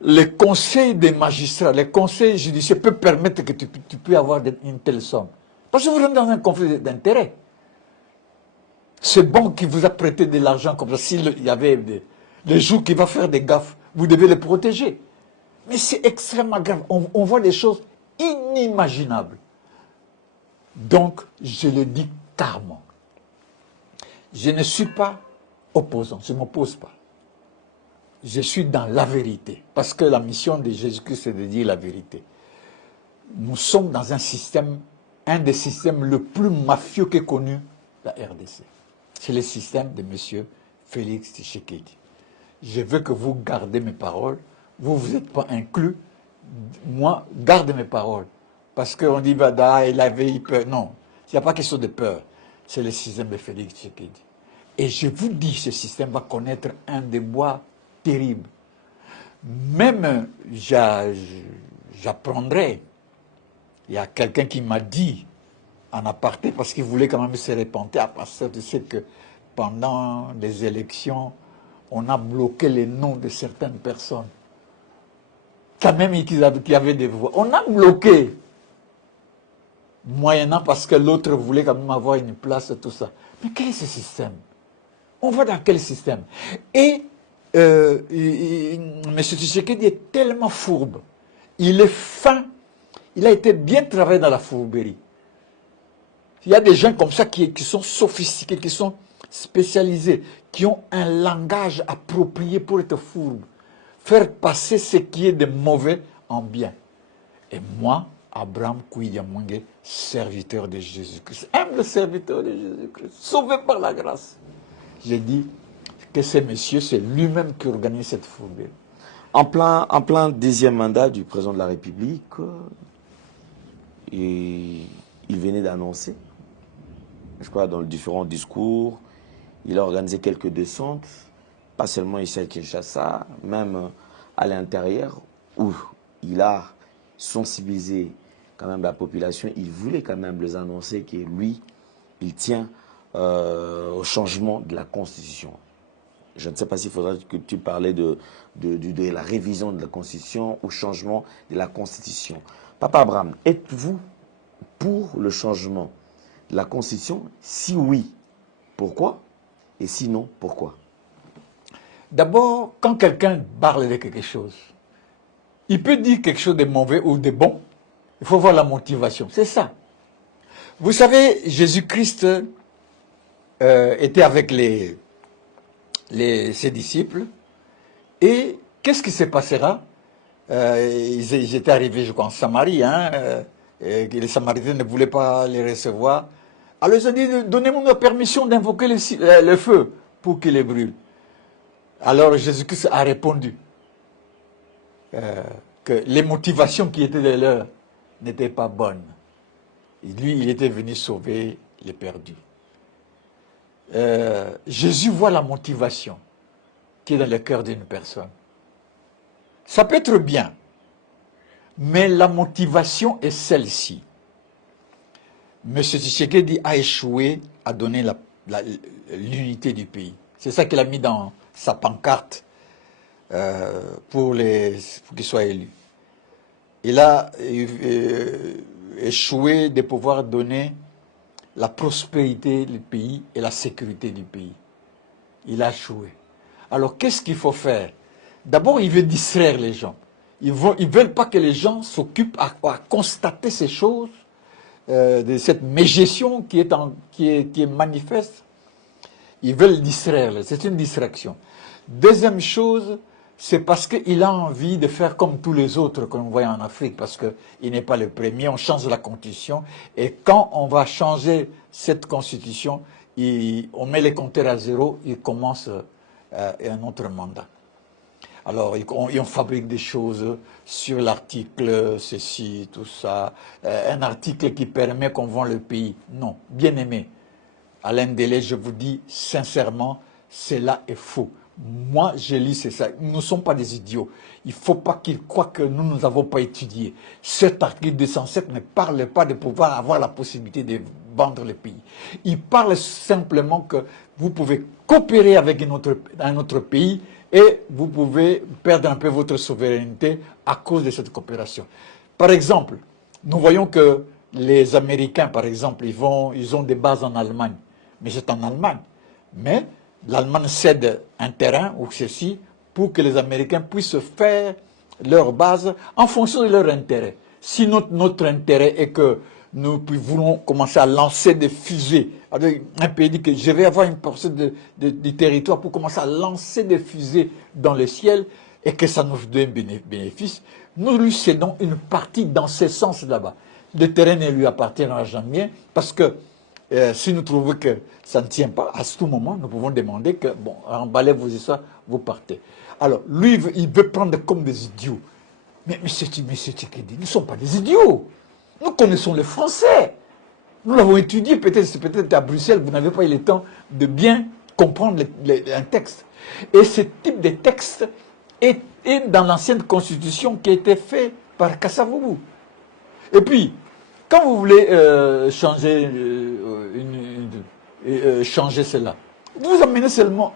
les conseils des magistrats, les conseils judiciaires peuvent permettre que tu puisses avoir une telle somme? Parce que vous rentrez dans un conflit d'intérêts. Ce banque qui vous a prêté de l'argent comme ça, s'il y avait les jours qui va faire des gaffes, vous devez les protéger. Mais c'est extrêmement grave. On voit des choses inimaginables. Donc, je le dis carrément. Je ne suis pas opposant, je ne m'oppose pas. Je suis dans la vérité. Parce que la mission de Jésus-Christ, c'est de dire la vérité. Nous sommes dans un des systèmes le plus mafieux qu'ait connu la RDC. C'est le système de M. Félix Tshisekedi. Je veux que vous gardez mes paroles. Vous n'êtes pas inclus. Moi, gardez mes paroles. Parce qu'on dit, il peut. Non. Il n'y a pas question de peur. C'est le système de Félix Tshisekedi. Et je vous dis, ce système va connaître un débois terrible. Même, j'apprendrai. Il y a quelqu'un qui m'a dit, en aparté, parce qu'il voulait quand même se repentir, parce que tu sais que pendant les élections, on a bloqué les noms de certaines personnes. Quand même qui avaient des voix. On a bloqué. Moyennant parce que l'autre voulait quand même avoir une place et tout ça. Mais quel est ce système? On va dans quel système? Et M. Tshisekedi est tellement fourbe. Il est fin. Il a été bien travaillé dans la fourberie. Il y a des gens comme ça qui sont sophistiqués, qui sont spécialisés, qui ont un langage approprié pour être fourbe. Faire passer ce qui est de mauvais en bien. Et moi, Abraham Kouidiamwenge, serviteur de Jésus-Christ, humble serviteur de Jésus-Christ, sauvé par la grâce. J'ai dit que ce monsieur, c'est lui-même qui organise cette fourberie. En plein deuxième mandat du président de la République, il venait d'annoncer, je crois dans les différents discours, il a organisé quelques descentes, pas seulement ici à Kinshasa, même à l'intérieur, où il a sensibilisé quand même la population. Il voulait quand même les annoncer que lui, il tient au changement de la Constitution. Je ne sais pas s'il faudra que tu parlais de la révision de la Constitution ou changement de la Constitution. Papa Abraham, êtes-vous pour le changement de la Constitution? Si oui, pourquoi? Et sinon, pourquoi? D'abord, quand quelqu'un parle de quelque chose, il peut dire quelque chose de mauvais ou de bon. Il faut voir la motivation. C'est ça. Vous savez, Jésus-Christ était avec ses disciples. Et qu'est-ce qui se passera? Ils étaient arrivés, je crois, en Samarie. Et les Samaritains ne voulaient pas les recevoir. Alors ils ont dit, donnez-moi la permission d'invoquer le feu pour qu'il les brûle. Alors Jésus-Christ a répondu que les motivations qui étaient les leurs n'étaient pas bonnes. Et lui, il était venu sauver les perdus. Jésus voit la motivation qui est dans le cœur d'une personne. Ça peut être bien, mais la motivation est celle-ci. M. Tshisekedi a échoué à donner l'unité du pays. C'est ça qu'il a mis dans sa pancarte pour qu'il soit élu. Il a échoué de pouvoir donner la prospérité du pays et la sécurité du pays. Il a échoué. Alors, qu'est-ce qu'il faut faire? D'abord, il veut distraire les gens. Ils ne veulent pas que les gens s'occupent à constater ces choses, de cette mégestion qui est manifeste. Ils veulent distraire. C'est une distraction. Deuxième chose, c'est parce qu'il a envie de faire comme tous les autres qu'on voit en Afrique, parce qu'il n'est pas le premier. On change la Constitution. Et quand on va changer cette Constitution, on met les compteurs à zéro, il commence un autre mandat. Alors, on fabrique des choses sur l'article, ceci, tout ça. Un article qui permet qu'on vende le pays. Non, bien aimé. Alain Delay, je vous dis sincèrement, cela est faux. Moi, je lis, c'est ça. Nous ne sommes pas des idiots. Il ne faut pas qu'ils croient que nous n'avons pas étudié. Cet article 207 ne parle pas de pouvoir avoir la possibilité de vendre le pays. Il parle simplement que vous pouvez coopérer avec un autre pays et vous pouvez perdre un peu votre souveraineté à cause de cette coopération. Par exemple, nous voyons que les Américains, par exemple, ils ont des bases en Allemagne. Mais c'est en Allemagne. Mais l'Allemagne cède un terrain ou ceci pour que les Américains puissent faire leur base en fonction de leur intérêt. Si notre intérêt est que nous voulons commencer à lancer des fusées, un pays dit que je vais avoir une portion du territoire pour commencer à lancer des fusées dans le ciel et que ça nous donne bénéfice, nous lui cédons une partie dans ce sens là-bas. Le terrain ne lui appartiendra jamais parce que si nous trouvons que ça ne tient pas, à tout moment, nous pouvons demander que, bon, emballez vos histoires, vous partez. Alors, lui, il veut prendre comme des idiots. Mais monsieur Tshisekedi, nous ne sommes pas des idiots. Nous connaissons le français. Nous l'avons étudié, peut-être à Bruxelles, vous n'avez pas eu le temps de bien comprendre un texte. Et ce type de texte est dans l'ancienne constitution qui a été fait par Kasavubu. Et puis, quand vous voulez changer, changer cela, vous amenez seulement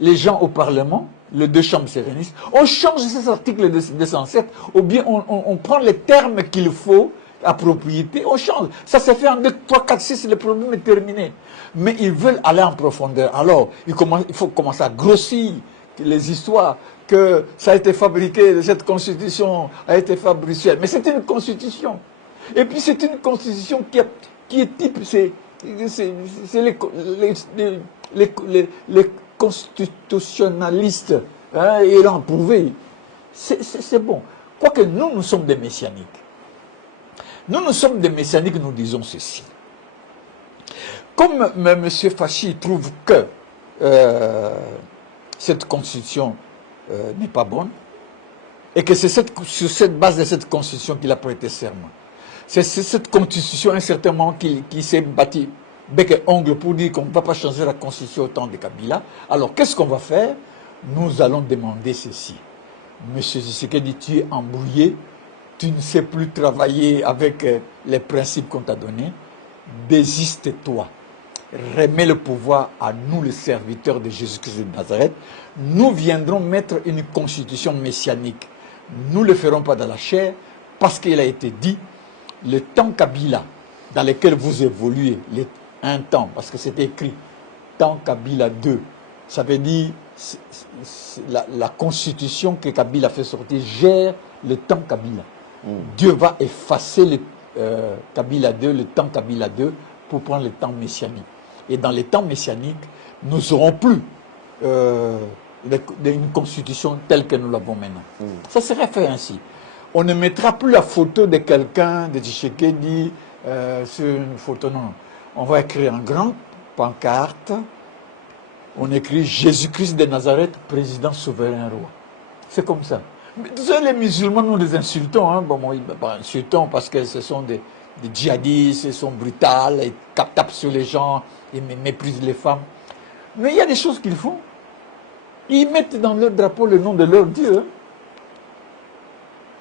les gens au Parlement, les deux chambres sérénistes, on change ces articles 207, ou bien on prend les termes qu'il faut à propriété, on change. Ça se fait en 2, 3, 4, 6, le problème est terminé. Mais ils veulent aller en profondeur. Alors, il faut commencer à grossir les histoires, que ça a été fabriqué, cette constitution a été fabriquée. Mais c'est une constitution. Et puis c'est une constitution qui est type, c'est les constitutionnalistes, hein, ils l'ont prouvé. C'est bon. Quoique nous sommes des messianiques. Nous sommes des messianiques, nous disons ceci. Comme M. Fachi trouve que cette constitution n'est pas bonne, et que c'est sur cette base de cette constitution qu'il a prêté serment. C'est cette constitution, à un certain moment, qui s'est bâtie bec et ongle pour dire qu'on ne va pas changer la constitution au temps de Kabila. Alors, qu'est-ce qu'on va faire? Nous allons demander ceci. Monsieur Tshisekedi, tu es embrouillé, tu ne sais plus travailler avec les principes qu'on t'a donnés, désiste-toi. Remets le pouvoir à nous, les serviteurs de Jésus-Christ de Nazareth. Nous viendrons mettre une constitution messianique. Nous ne le ferons pas dans la chair, parce qu'il a été dit, le temps Kabila, dans lequel vous évoluez, un temps, parce que c'est écrit, temps Kabila 2, ça veut dire la constitution que Kabila fait sortir gère le temps Kabila. Dieu va effacer le Kabila 2, le temps Kabila 2, pour prendre le temps messianique. Et dans les temps messianiques, nous n'aurons plus une constitution telle que nous l'avons maintenant. Ça serait fait ainsi. On ne mettra plus la photo de quelqu'un, de Tshisekedi, sur une photo, non. On va écrire en grand pancarte, on écrit Jésus-Christ de Nazareth, président souverain roi. C'est comme ça. Mais les musulmans, nous les insultons. Hein. Bon, insultons parce que ce sont des djihadistes, ils sont brutales, ils tapent sur les gens, ils méprisent les femmes. Mais il y a des choses qu'ils font. Ils mettent dans leur drapeau le nom de leur Dieu.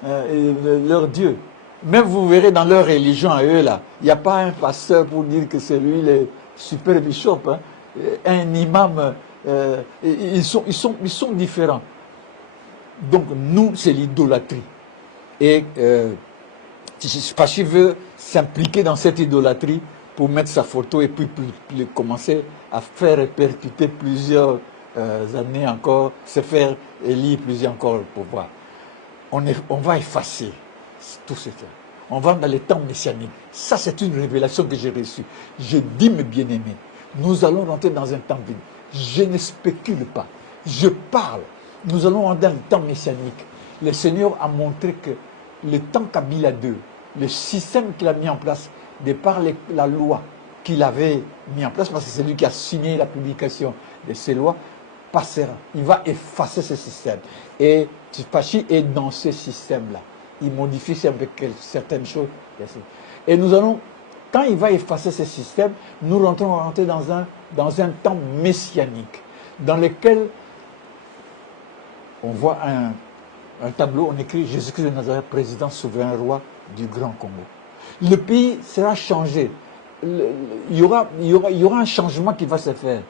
Leur Dieu. Même vous verrez dans leur religion à eux, là, il n'y a pas un pasteur pour dire que c'est lui le super bishop. Hein. Un imam, ils sont différents. Donc nous, c'est l'idolâtrie. Et Fachi veut s'impliquer dans cette idolâtrie pour mettre sa photo et puis commencer à faire répercuter plusieurs années encore, se faire élire plusieurs encore le pouvoir. On va effacer tout ce fait. On va dans les temps messianiques. Ça, c'est une révélation que j'ai reçue. Je dis, mes bien-aimés, nous allons rentrer dans un temps vide. Je ne spécule pas. Je parle. Nous allons rentrer dans le temps messianique. Le Seigneur a montré que le temps Kabila II, le système qu'il a mis en place, de par la loi qu'il avait mis en place, parce que c'est lui qui a signé la publication de ces lois, passera. Il va effacer ce système. Et Fachi est dans ce système-là. Il modifie certaines choses. Et nous allons, quand il va effacer ce système, nous rentrons dans un temps messianique, dans lequel on voit un tableau, on écrit Jésus-Christ de Nazareth, président souverain roi du Grand Congo. Le pays sera changé. Il y aura un changement qui va se faire.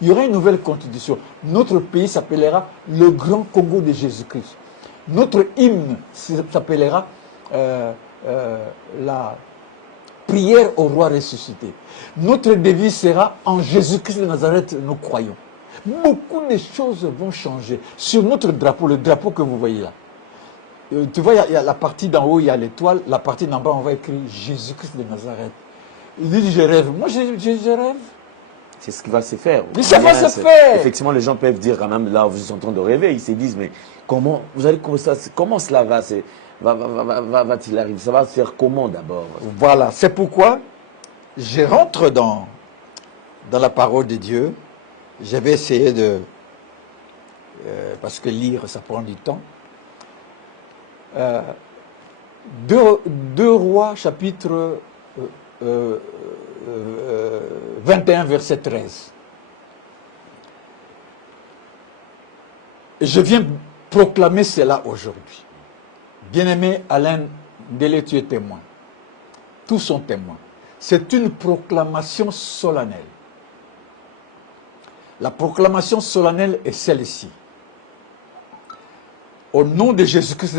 Il y aura une nouvelle constitution. Notre pays s'appellera le Grand Congo de Jésus-Christ. Notre hymne s'appellera la prière au roi ressuscité. Notre devise sera en Jésus-Christ de Nazareth, nous croyons. Beaucoup de choses vont changer. Sur notre drapeau, le drapeau que vous voyez là, tu vois, il y a la partie d'en haut, il y a l'étoile, la partie d'en bas, on va écrire Jésus-Christ de Nazareth. Il dit, je rêve. Moi, je rêve. C'est ce qui va se faire. Mais ça va se faire. Effectivement, les gens peuvent dire quand même, là, vous êtes en train de rêver. Ils se disent, mais comment cela va-t-il arriver? Ça va se faire comment d'abord? Voilà, c'est pourquoi je rentre dans la parole de Dieu. Je vais essayer parce que lire, ça prend du temps. 2 Rois, chapitre 21, verset 13. Et je viens proclamer cela aujourd'hui. Bien-aimé Alain Délé, tu es témoin. Tous sont témoins. C'est une proclamation solennelle. La proclamation solennelle est celle-ci. Au nom de Jésus-Christ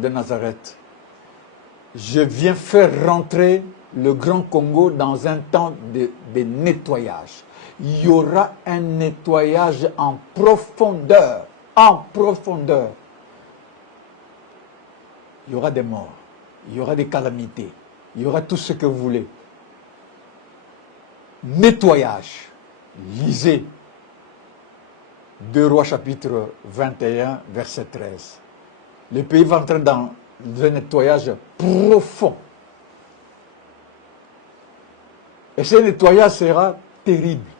de Nazareth, je viens faire rentrer le Grand Congo dans un temps de nettoyage. Il y aura un nettoyage en profondeur. En profondeur. Il y aura des morts. Il y aura des calamités. Il y aura tout ce que vous voulez. Nettoyage. Lisez 2 Rois chapitre 21, verset 13. Le pays va entrer dans un nettoyage profond. Et ce nettoyage sera terrible.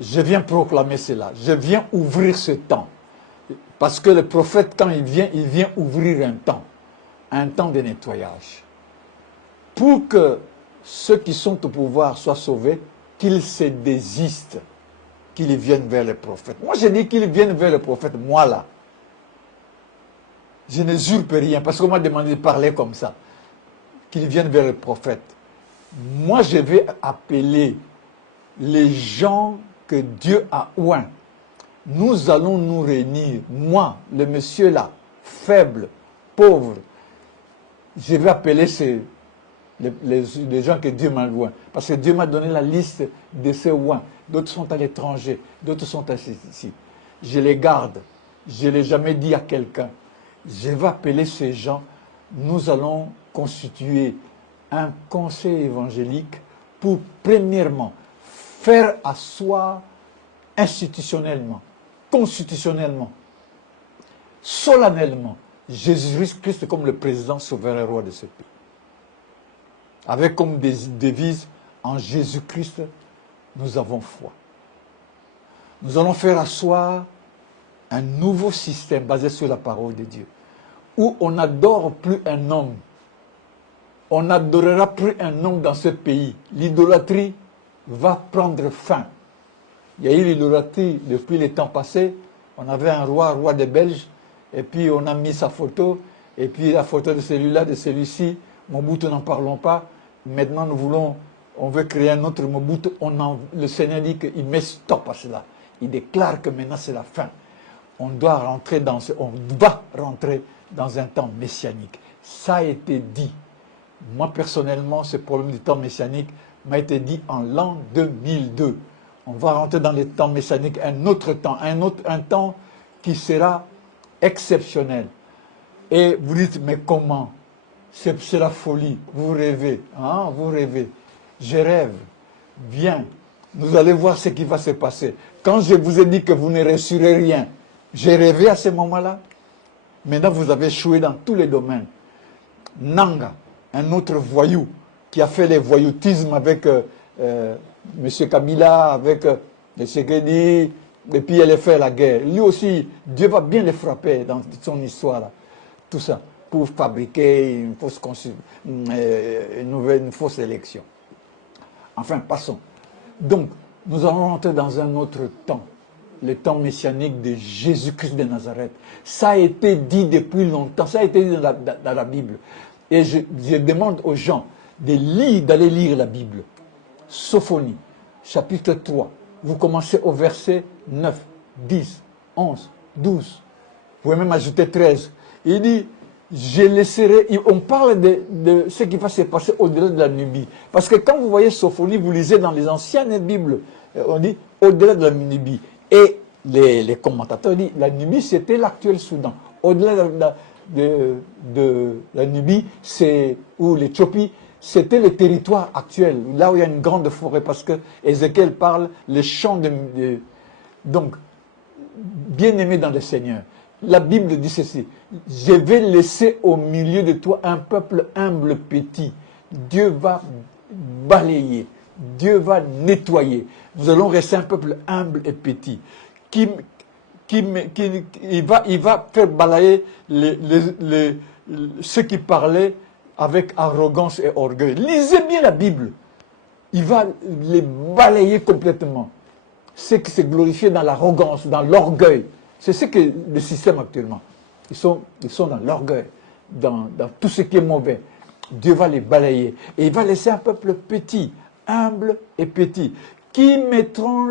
Je viens proclamer cela. Je viens ouvrir ce temps. Parce que le prophète, quand il vient ouvrir un temps de nettoyage. Pour que ceux qui sont au pouvoir soient sauvés, qu'ils se désistent, qu'ils viennent vers le prophète. Moi, je dis qu'ils viennent vers le prophète, moi là. Je n'usurpe rien, parce qu'on m'a demandé de parler comme ça. Qu'ils viennent vers le prophète. Moi, je vais appeler les gens que Dieu a oints. Nous allons nous réunir. Moi, le monsieur là, faible, pauvre, je vais appeler les gens que Dieu m'a oints. Parce que Dieu m'a donné la liste de ces oints. D'autres sont à l'étranger, d'autres sont ici. Je les garde. Je ne l'ai jamais dit à quelqu'un. Je vais appeler ces gens. Nous allons constituer un conseil évangélique pour, premièrement, faire asseoir institutionnellement, constitutionnellement, solennellement, Jésus-Christ comme le président souverain roi de ce pays. Avec comme devise, en Jésus-Christ, nous avons foi. Nous allons faire asseoir un nouveau système basé sur la parole de Dieu, où on n'adore plus un homme. On n'adorera plus un homme dans ce pays. L'idolâtrie va prendre fin. Il y a eu l'idolâtrie depuis les temps passés. On avait un roi des Belges, et puis on a mis sa photo, et puis la photo de celui-là, de celui-ci. Mobutu, n'en parlons pas. Maintenant, on veut créer un autre Mobutu. Le Seigneur dit qu'il met stop à cela. Il déclare que maintenant c'est la fin. On va rentrer dans un temps messianique. Ça a été dit. Moi, personnellement, ce problème du temps messianique m'a été dit en l'an 2002. On va rentrer dans le temps messianique, un autre temps, un temps qui sera exceptionnel. Et vous dites, mais comment? C'est la folie. Vous rêvez. Hein? Vous rêvez. Je rêve. Bien. Nous allons voir ce qui va se passer. Quand je vous ai dit que vous ne réussirez rien, j'ai rêvé à ce moment-là. Maintenant, vous avez échoué dans tous les domaines. Nanga, un autre voyou, qui a fait les voyoutismes avec M. Kabila, avec M. Guedi, et puis elle a fait la guerre. Lui aussi, Dieu va bien le frapper dans son histoire, là. Tout ça, pour fabriquer une fausse élection. Enfin, passons. Donc, nous allons rentrer dans un autre temps, le temps messianique de Jésus-Christ de Nazareth. Ça a été dit depuis longtemps, ça a été dit dans la Bible. Et je demande aux gens d'aller lire la Bible. Sophonie, chapitre 3. Vous commencez au verset 9, 10, 11, 12. Vous pouvez même ajouter 13. Il dit, je laisserai... On parle de ce qui va se passer au-delà de la Nubie. Parce que quand vous voyez Sophonie, vous lisez dans les anciennes Bibles, on dit au-delà de la Nubie. Et les commentateurs disent, la Nubie, c'était l'actuel Soudan. Au-delà de la Nubie, ou l'Éthiopie, c'était le territoire actuel, là où il y a une grande forêt, parce que Ézéchiel parle les champs Donc, bien-aimé dans le Seigneur, la Bible dit ceci, je vais laisser au milieu de toi un peuple humble, petit. Dieu va balayer, Dieu va nettoyer. Nous allons rester un peuple humble et petit, il va faire balayer ceux qui parlaient avec arrogance et orgueil. Lisez bien la Bible. Il va les balayer complètement. Ceux qui se glorifient dans l'arrogance, dans l'orgueil. C'est ce que le système actuellement. Ils sont dans l'orgueil, dans tout ce qui est mauvais. Dieu va les balayer. Et il va laisser un peuple petit, humble et petit, qui mettront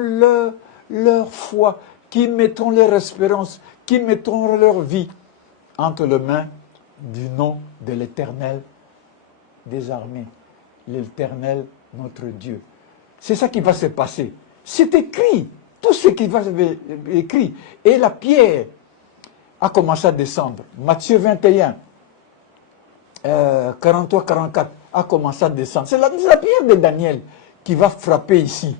leur foi, qui mettront leur espérance, qui mettront leur vie entre les mains du nom de l'Éternel des armées, l'Éternel notre Dieu. C'est ça qui va se passer. C'est écrit, tout ce qui va être écrit. Et la pierre a commencé à descendre. Matthieu 21, 43-44 a commencé à descendre. C'est la pierre de Daniel qui va frapper ici.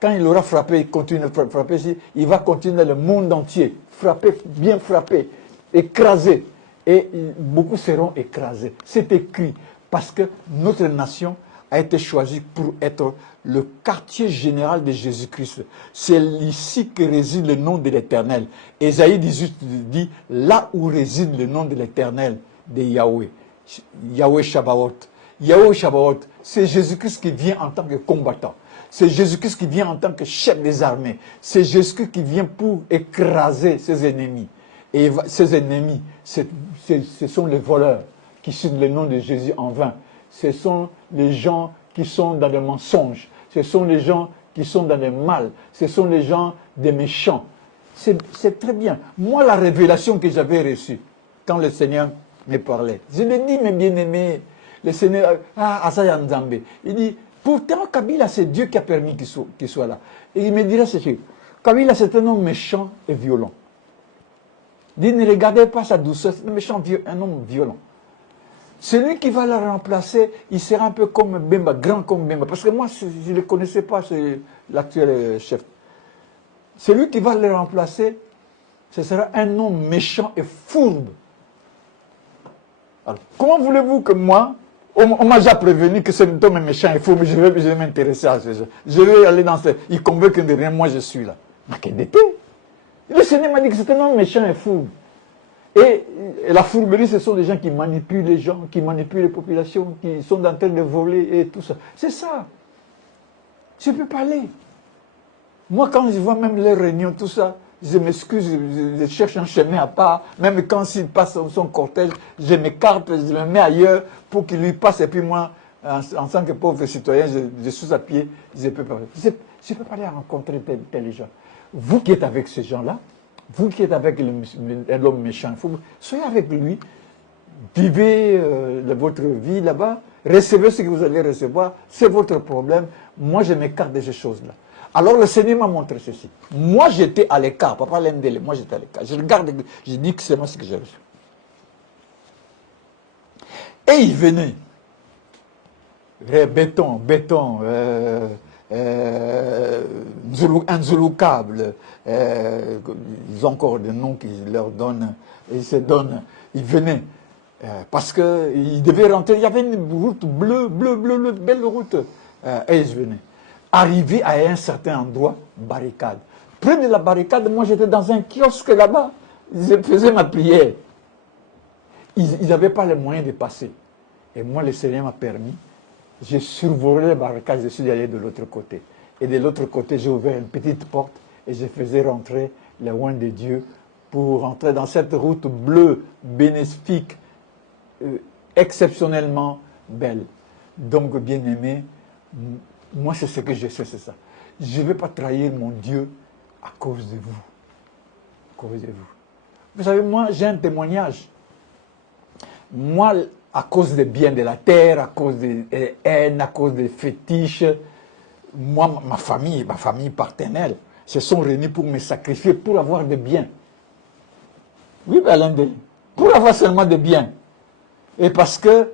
Quand il aura frappé, il continue à frapper ici, il va continuer le monde entier. Frapper, bien frapper, écraser. Et beaucoup seront écrasés. C'est écrit. Parce que notre nation a été choisie pour être le quartier général de Jésus-Christ. C'est ici que réside le nom de l'Éternel. Ésaïe 18 dit, là où réside le nom de l'Éternel, de Yahweh. Yahweh Shabbaoth. Yahweh Shabbaoth, c'est Jésus-Christ qui vient en tant que combattant. C'est Jésus-Christ qui vient en tant que chef des armées. C'est Jésus-Christ qui vient pour écraser ses ennemis. Et ses ennemis, ce sont les voleurs qui citent le nom de Jésus en vain. Ce sont les gens qui sont dans le mensonge. Ce sont les gens qui sont dans le mal. Ce sont les gens des méchants. C'est très bien. Moi, la révélation que j'avais reçue, quand le Seigneur me parlait, je l'ai dit, mes bien-aimés, le Seigneur, Asaya Nzambe, il dit, pourtant, Kabila, c'est Dieu qui a permis qu'il soit là. Et il me dira ceci, Kabila, c'est un homme méchant et violent. Il dit, ne regardez pas sa douceur, c'est un homme violent. Celui qui va le remplacer, il sera un peu comme Bemba, grand comme Bemba. Parce que moi, je ne le connaissais pas, c'est l'actuel chef. Celui qui va le remplacer, ce sera un homme méchant et fourbe. Alors, comment voulez-vous que moi, on m'a déjà prévenu que cet homme est méchant et fourbe, je vais m'intéresser à ce. Je vais aller dans ce. Il convainc que de rien, moi je suis là. Mais quel détail! Le Seigneur m'a dit que c'est un homme méchant et fourbe. Et la fourberie, ce sont des gens qui manipulent les gens, qui manipulent les populations, qui sont en train de voler et tout ça. C'est ça. Je peux parler. Moi, quand je vois même les réunions, tout ça, je m'excuse, je cherche un chemin à part. Même quand il passe son cortège, je m'écarte, je me mets ailleurs pour qu'il lui passe. Et puis moi, en tant que pauvre citoyen, je suis à pied, je peux parler. Je peux pas aller rencontrer tels gens. Vous qui êtes avec ces gens-là, vous qui êtes avec l'homme méchant, soyez avec lui, vivez votre vie là-bas, recevez ce que vous allez recevoir, c'est votre problème. Moi, je m'écarte de ces choses-là. Alors le Seigneur m'a montré ceci. Moi, j'étais à l'écart, papa Lendele, moi j'étais à l'écart. Je regarde, je dis que c'est moi ce que j'ai reçu. Et il venait. Béton, un Zouloukable, ils ont encore des noms qu'ils leur donnent, et ils se donnent, ils venaient, parce qu'ils devaient rentrer, il y avait une route bleue, belle route, et ils venaient. Arrivé à un certain endroit, barricade. Près de la barricade, moi j'étais dans un kiosque là-bas, je faisais ma prière. Ils n'avaient pas les moyens de passer. Et moi, le Seigneur m'a permis. J'ai survolé les barricades, je suis allé de l'autre côté. Et de l'autre côté, j'ai ouvert une petite porte et je faisais rentrer les oins de Dieu pour rentrer dans cette route bleue, bénéfique, exceptionnellement belle. Donc, bien-aimé, moi, c'est ce que je sais, c'est ça. Je ne vais pas trahir mon Dieu à cause de vous. À cause de vous. Vous savez, moi, j'ai un témoignage. Moi, à cause des biens de la terre, à cause des haines, à cause des fétiches, moi, ma famille paternelle, se sont réunis pour me sacrifier, pour avoir des biens. Oui, Alain, pour avoir seulement des biens. Et parce que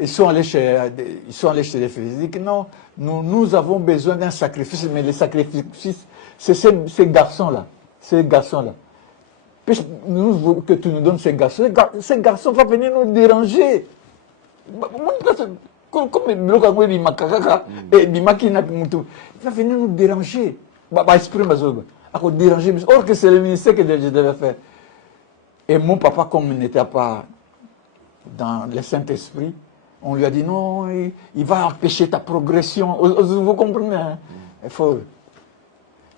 ils sont allés chez les frères. Ils disent que non, nous avons besoin d'un sacrifice, mais le sacrifice, c'est ces garçons-là. Ces garçons-là. Que tu nous donnes ces garçons. Ces garçons vont venir nous déranger. Il va venir nous déranger. Or que c'est le ministère que je devais faire. Et mon papa, comme il n'était pas dans le Saint-Esprit, On lui a dit non, il va empêcher ta progression. Vous comprenez, hein? Il faut...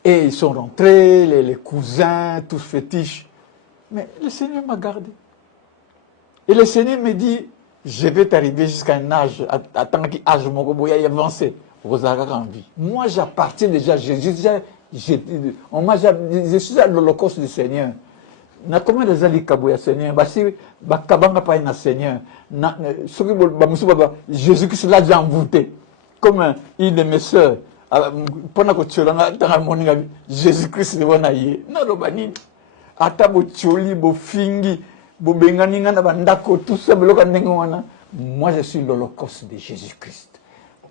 Et ils sont rentrés, les cousins, tous fétiches. Mais le Seigneur m'a gardé. Et le Seigneur me dit, je vais t'arriver jusqu'à un âge, à tant qu'âge, mon robot y avancé. Vous avez envie. Moi, j'appartiens déjà à Jésus. Je suis à l'holocauste du Seigneur. Na comment les ali kabuya Seigneur, basi bakabanga pa na Seigneur. Na soki ba musuba Jésus-Christ l'a déjà envoûté. Comme une de mes sœurs, pendant que tu l'as dans mon Jésus-Christ le wana yé. Na lo banini. Ata bo choli bo fingi bo bengani ngana bandako tout ça beloka ndenge wana. Moi je suis l'holocauste de Jésus-Christ.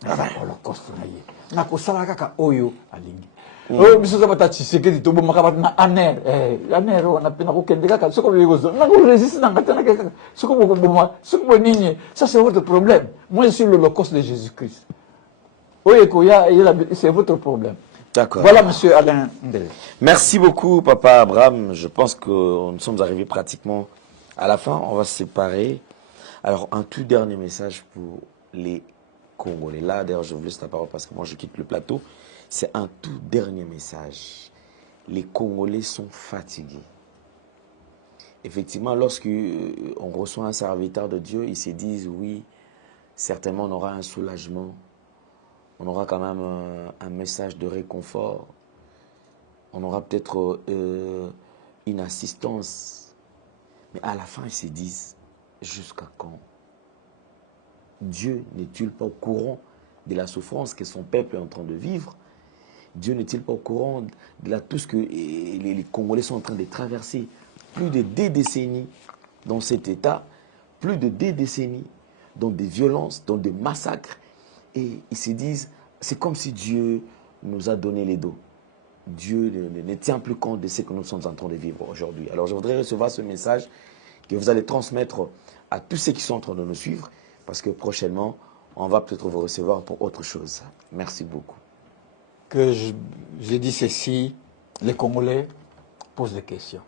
L'holocauste na yé. Na ko sala kaka oyo alingi. Oh, biso za bata Tshisekedi to bomaka bat na aner aner wana pena ko kende kaka soko bigozo na ko résiste na ngata na kaka soko boma soko nini, ça c'est votre problème. Moi je suis l'holocauste de Jésus-Christ. Oui, c'est votre problème. D'accord. Voilà, monsieur Alain Ndele. Merci beaucoup, papa Abraham. Je pense que nous sommes arrivés pratiquement à la fin. On va se séparer. Alors, un tout dernier message pour les Congolais. Là, d'ailleurs, je vous laisse la parole parce que moi, je quitte le plateau. C'est un tout dernier message. Les Congolais sont fatigués. Effectivement, lorsqu'on reçoit un serviteur de Dieu, ils se disent, oui, certainement on aura un soulagement. On aura quand même un message de réconfort. On aura peut-être une assistance. Mais à la fin, ils se disent, jusqu'à quand? Dieu n'est-il pas au courant de la souffrance que son peuple est en train de vivre? Dieu n'est-il pas au courant de tout ce que les Congolais sont en train de traverser? Plus de 2 décennies dans cet état, plus de 2 décennies dans des violences, dans des massacres. Et ils se disent, c'est comme si Dieu nous a donné les dos. Dieu ne tient plus compte de ce que nous sommes en train de vivre aujourd'hui. Alors je voudrais recevoir ce message que vous allez transmettre à tous ceux qui sont en train de nous suivre, parce que prochainement, on va peut-être vous recevoir pour autre chose. Merci beaucoup. Que je dis ceci, les Congolais posent des questions.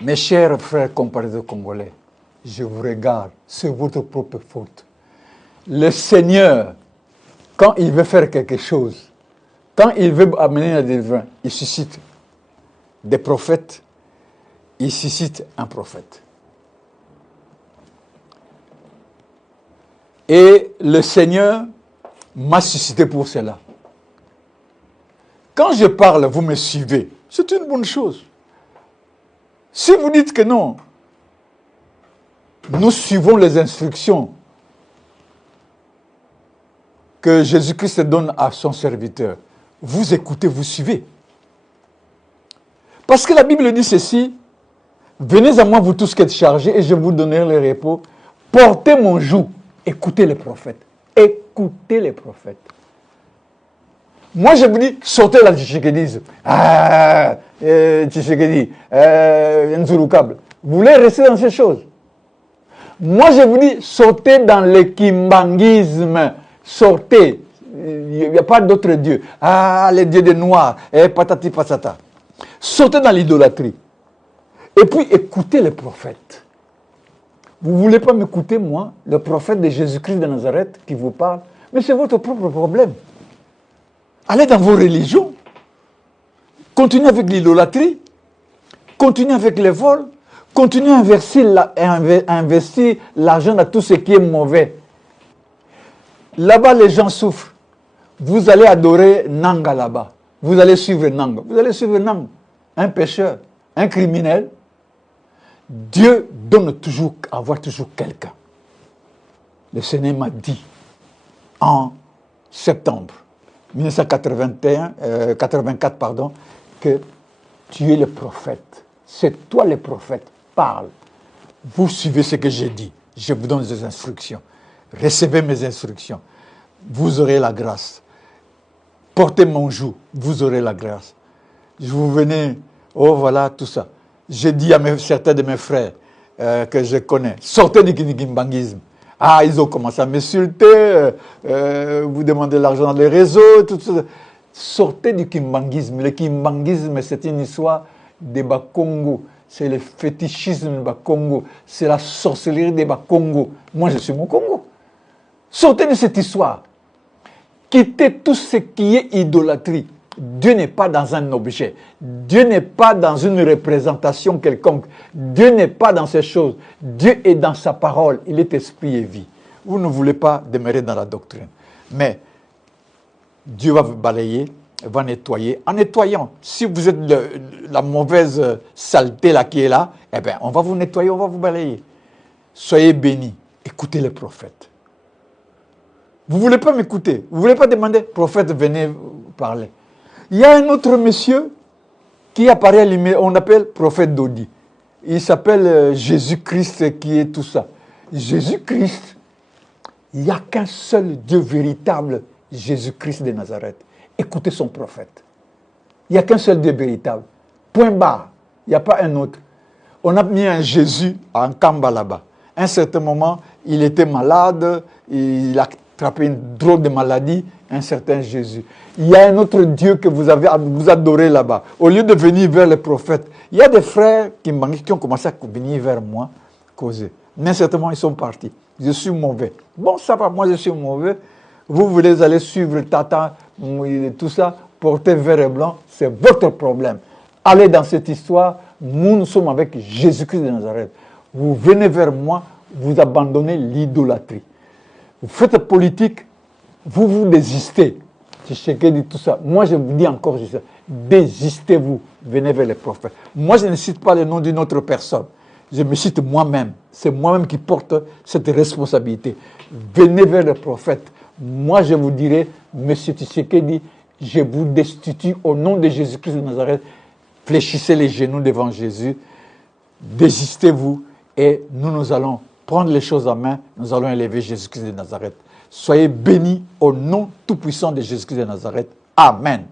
Mes chers frères compatriotes congolais, je vous regarde, c'est votre propre faute. Le Seigneur, quand il veut faire quelque chose, quand il veut amener la délivrance, il suscite des prophètes, il suscite un prophète. Et le Seigneur m'a suscité pour cela. Quand je parle, vous me suivez. C'est une bonne chose. Si vous dites que non, nous suivons les instructions que Jésus-Christ donne à son serviteur. Vous écoutez, vous suivez. Parce que la Bible dit ceci, venez à moi vous tous qui êtes chargés et je vous donnerai le repos. Portez mon joug. Écoutez les prophètes. Écoutez les prophètes. Moi, je vous dis, sortez la Tshisekedi. Tshisekedi, Nzurukable. Vous voulez rester dans ces choses? Moi, je vous dis, sortez dans le kimbangisme. Sortez. Il n'y a pas d'autre Dieu. Les dieux des Noirs. Patati patata. Sortez dans l'idolâtrie. Et puis, écoutez les prophètes. Vous ne voulez pas m'écouter, moi, le prophète de Jésus-Christ de Nazareth qui vous parle? Mais c'est votre propre problème. Allez dans vos religions. Continuez avec l'idolâtrie. Continuez avec les vols. Continuez à investir l'argent dans tout ce qui est mauvais. Là-bas, les gens souffrent. Vous allez adorer Nanga là-bas. Vous allez suivre Nanga. Vous allez suivre Nanga. Un pécheur, un criminel. Dieu donne toujours, avoir toujours quelqu'un. Le Seigneur m'a dit en septembre 1984, pardon, que tu es le prophète. C'est toi le prophète. Parle. Vous suivez ce que j'ai dit. Je vous donne des instructions. Recevez mes instructions. Vous aurez la grâce. Portez mon joug. Vous aurez la grâce. Je vous venais, oh voilà, tout ça. J'ai dit à certains de mes frères que je connais, sortez du kimbangisme. Ils ont commencé à m'insulter, vous demandez l'argent dans les réseaux, tout ça. Sortez du kimbangisme. Le kimbangisme, c'est une histoire des Bakongo. c'est le fétichisme du Congo, c'est la sorcellerie du Congo. Moi, je suis mon Congo. Sortez de cette histoire. Quittez tout ce qui est idolâtrie. Dieu n'est pas dans un objet. Dieu n'est pas dans une représentation quelconque. Dieu n'est pas dans ces choses. Dieu est dans sa parole. Il est esprit et vie. Vous ne voulez pas demeurer dans la doctrine. Mais Dieu va vous balayer, va nettoyer. En nettoyant, si vous êtes la mauvaise saleté là qui est là, eh bien, on va vous nettoyer, on va vous balayer. Soyez bénis. Écoutez les prophètes. Vous ne voulez pas m'écouter. Vous ne voulez pas demander, prophète, venez parler. Il y a un autre monsieur qui apparaît à l'image, on appelle prophète Dodi. Il s'appelle Jésus-Christ qui est tout ça. Jésus-Christ, il n'y a qu'un seul Dieu véritable, Jésus-Christ de Nazareth. Écoutez son prophète. Il n'y a qu'un seul Dieu véritable. Point barre. Il n'y a pas un autre. On a mis un Jésus en Kamba là-bas. À un certain moment, il était malade, il a attrapé une drôle de maladie, un certain Jésus. Il y a un autre Dieu que vous adorez là-bas. Au lieu de venir vers les prophètes, il y a des frères qui ont commencé à venir vers moi, causer. Mais certainement, ils sont partis. Je suis mauvais. Bon, ça va, moi je suis mauvais. Vous voulez aller suivre Tata, tout ça, porter vert et blanc, c'est votre problème. Allez dans cette histoire, nous sommes avec Jésus-Christ de Nazareth. Vous venez vers moi, vous abandonnez l'idolâtrie. Vous faites politique, vous désistez. Chacun dit tout ça. Moi, je vous dis encore, désistez-vous, venez vers les prophètes. Moi, je ne cite pas le nom d'une autre personne. Je me cite moi-même. C'est moi-même qui porte cette responsabilité. Venez vers les prophètes. Moi, je vous dirai, M. Tshisekedi, je vous destitue au nom de Jésus-Christ de Nazareth. Fléchissez les genoux devant Jésus. Désistez-vous et nous allons prendre les choses en main. Nous allons élever Jésus-Christ de Nazareth. Soyez bénis au nom tout-puissant de Jésus-Christ de Nazareth. Amen.